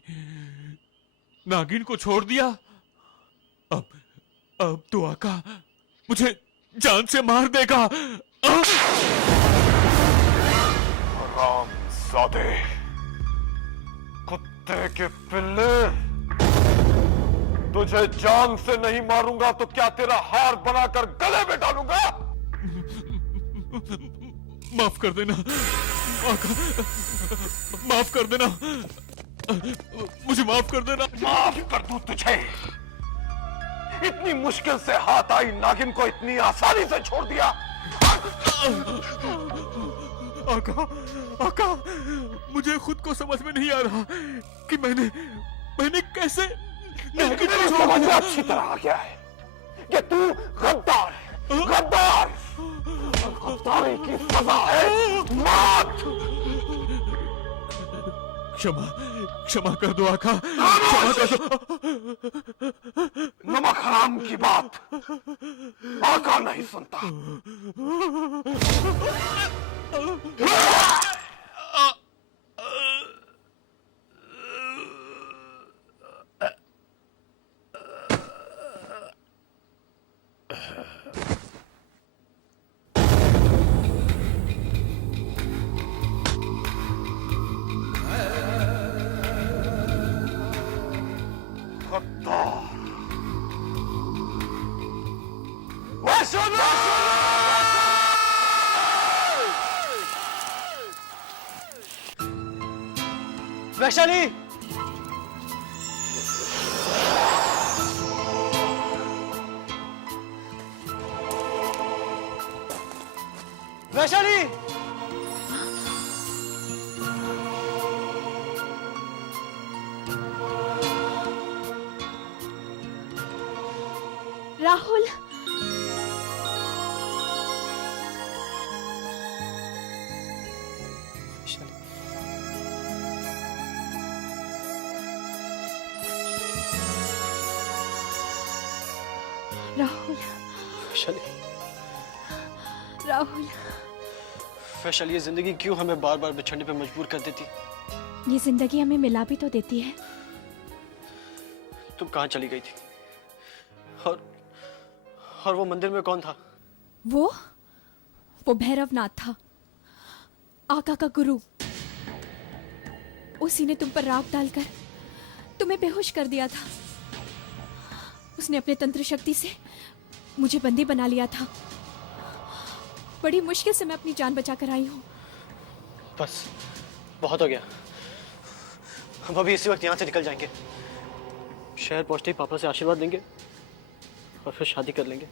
नागिन को छोड़ दिया। अब तो आका मुझे जान से मार देगा। हरामजादे, कुत्ते के पिल्ले, तुझे जान से नहीं मारूंगा तो क्या तेरा हार बनाकर गले में डालूंगा? माफ कर देना आका, माफ कर देना, मुझे माफ कर देना। माफ कर दूं तुझे? इतनी मुश्किल से हाथ आई नागिन को इतनी आसानी से छोड़ दिया? आका, मुझे खुद को समझ में नहीं आ रहा कि मैंने कैसे नागिन को छोड़ समझ में दिया। अच्छी तरह आ गया है कि तू गद्दार है, गद्दार। गद्दारी की सजा है मौत। क्षमा कर दो आका, क्षमा कर दो। नमक हराम की बात आका नहीं सुनता। वैशाली, वैशाली, राहुल, राहुल, वैशाली, राहुल, वैशाली, ये जिंदगी क्यों हमें बार बार बिछड़ने पे मजबूर कर देती? ये जिंदगी हमें मिला भी तो देती है। तुम कहाँ चली गई थी? और वो मंदिर में कौन था? वो भैरवनाथ था, आका का गुरु। उसी ने तुम पर राख डालकर तुम्हें बेहोश कर दिया था। उसने अपने तंत्र शक्ति से मुझे बंदी बना लिया था। बड़ी मुश्किल से मैं अपनी जान बचा कर आई हूँ। बस बहुत हो गया, हम अभी इसी वक्त यहाँ से निकल जाएंगे। शहर पहुंचते ही पापा से आशीर्वाद लेंगे और फिर शादी कर लेंगे।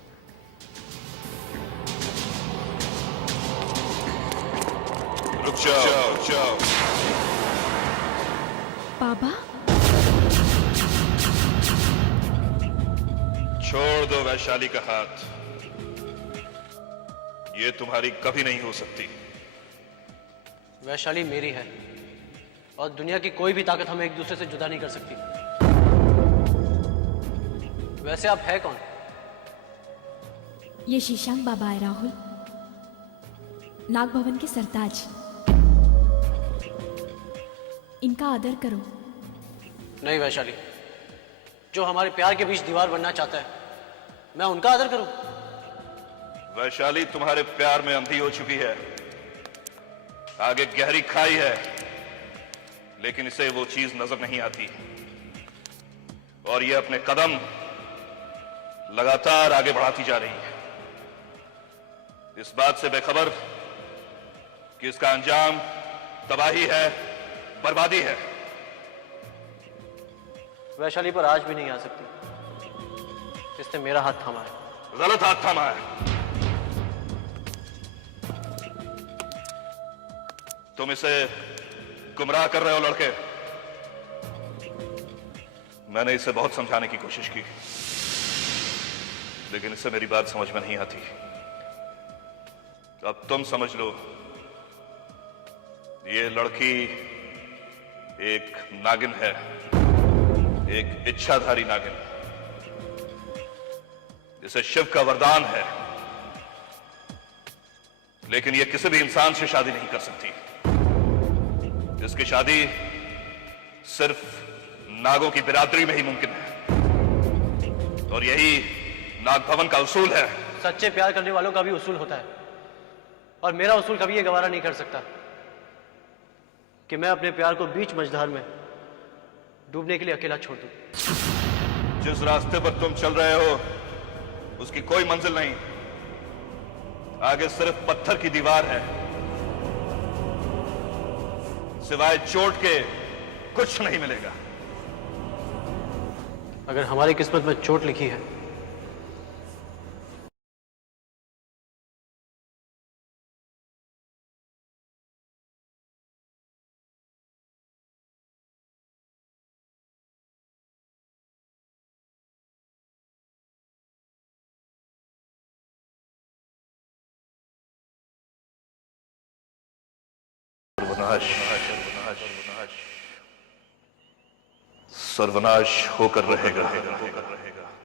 रुक जाओ। बाबा, छोड़ दो वैशाली का हाथ, ये तुम्हारी कभी नहीं हो सकती। वैशाली मेरी है और दुनिया की कोई भी ताकत हमें एक दूसरे से जुदा नहीं कर सकती। वैसे आप है कौन? ये शीशांग बाबा है राहुल, नाग भवन के सरताज। इनका आदर करो। नहीं वैशाली, जो हमारे प्यार के बीच दीवार बनना चाहता है, मैं उनका आदर करूं? वैशाली तुम्हारे प्यार में अंधी हो चुकी है, आगे गहरी खाई है, लेकिन इसे वो चीज नजर नहीं आती और ये अपने कदम लगातार आगे बढ़ाती जा रही है, इस बात से बेखबर कि इसका अंजाम तबाही है, बर्बादी है। वैशाली पर आज भी नहीं आ सकती, इसने मेरा हाथ थामा है। गलत हाथ थामा है। तुम इसे गुमराह कर रहे हो लड़के। मैंने इसे बहुत समझाने की कोशिश की, लेकिन इसे मेरी बात समझ में नहीं आती। अब तुम समझ लो, ये लड़की एक नागिन है, एक इच्छाधारी नागिन, जिसे शिव का वरदान है, लेकिन यह किसी भी इंसान से शादी नहीं कर सकती। इसकी शादी सिर्फ नागों की बिरादरी में ही मुमकिन है, और यही नाग भवन का उसूल है। सच्चे प्यार करने वालों का भी उसूल होता है, और मेरा उसूल कभी ये गवारा नहीं कर सकता कि मैं अपने प्यार को बीच मझधार में डूबने के लिए अकेला छोड़ दूं। जिस रास्ते पर तुम चल रहे हो उसकी कोई मंजिल नहीं, आगे सिर्फ पत्थर की दीवार है, सिवाय चोट के कुछ नहीं मिलेगा। अगर हमारी किस्मत में चोट लिखी है सर्वनाश होकर रहेगा।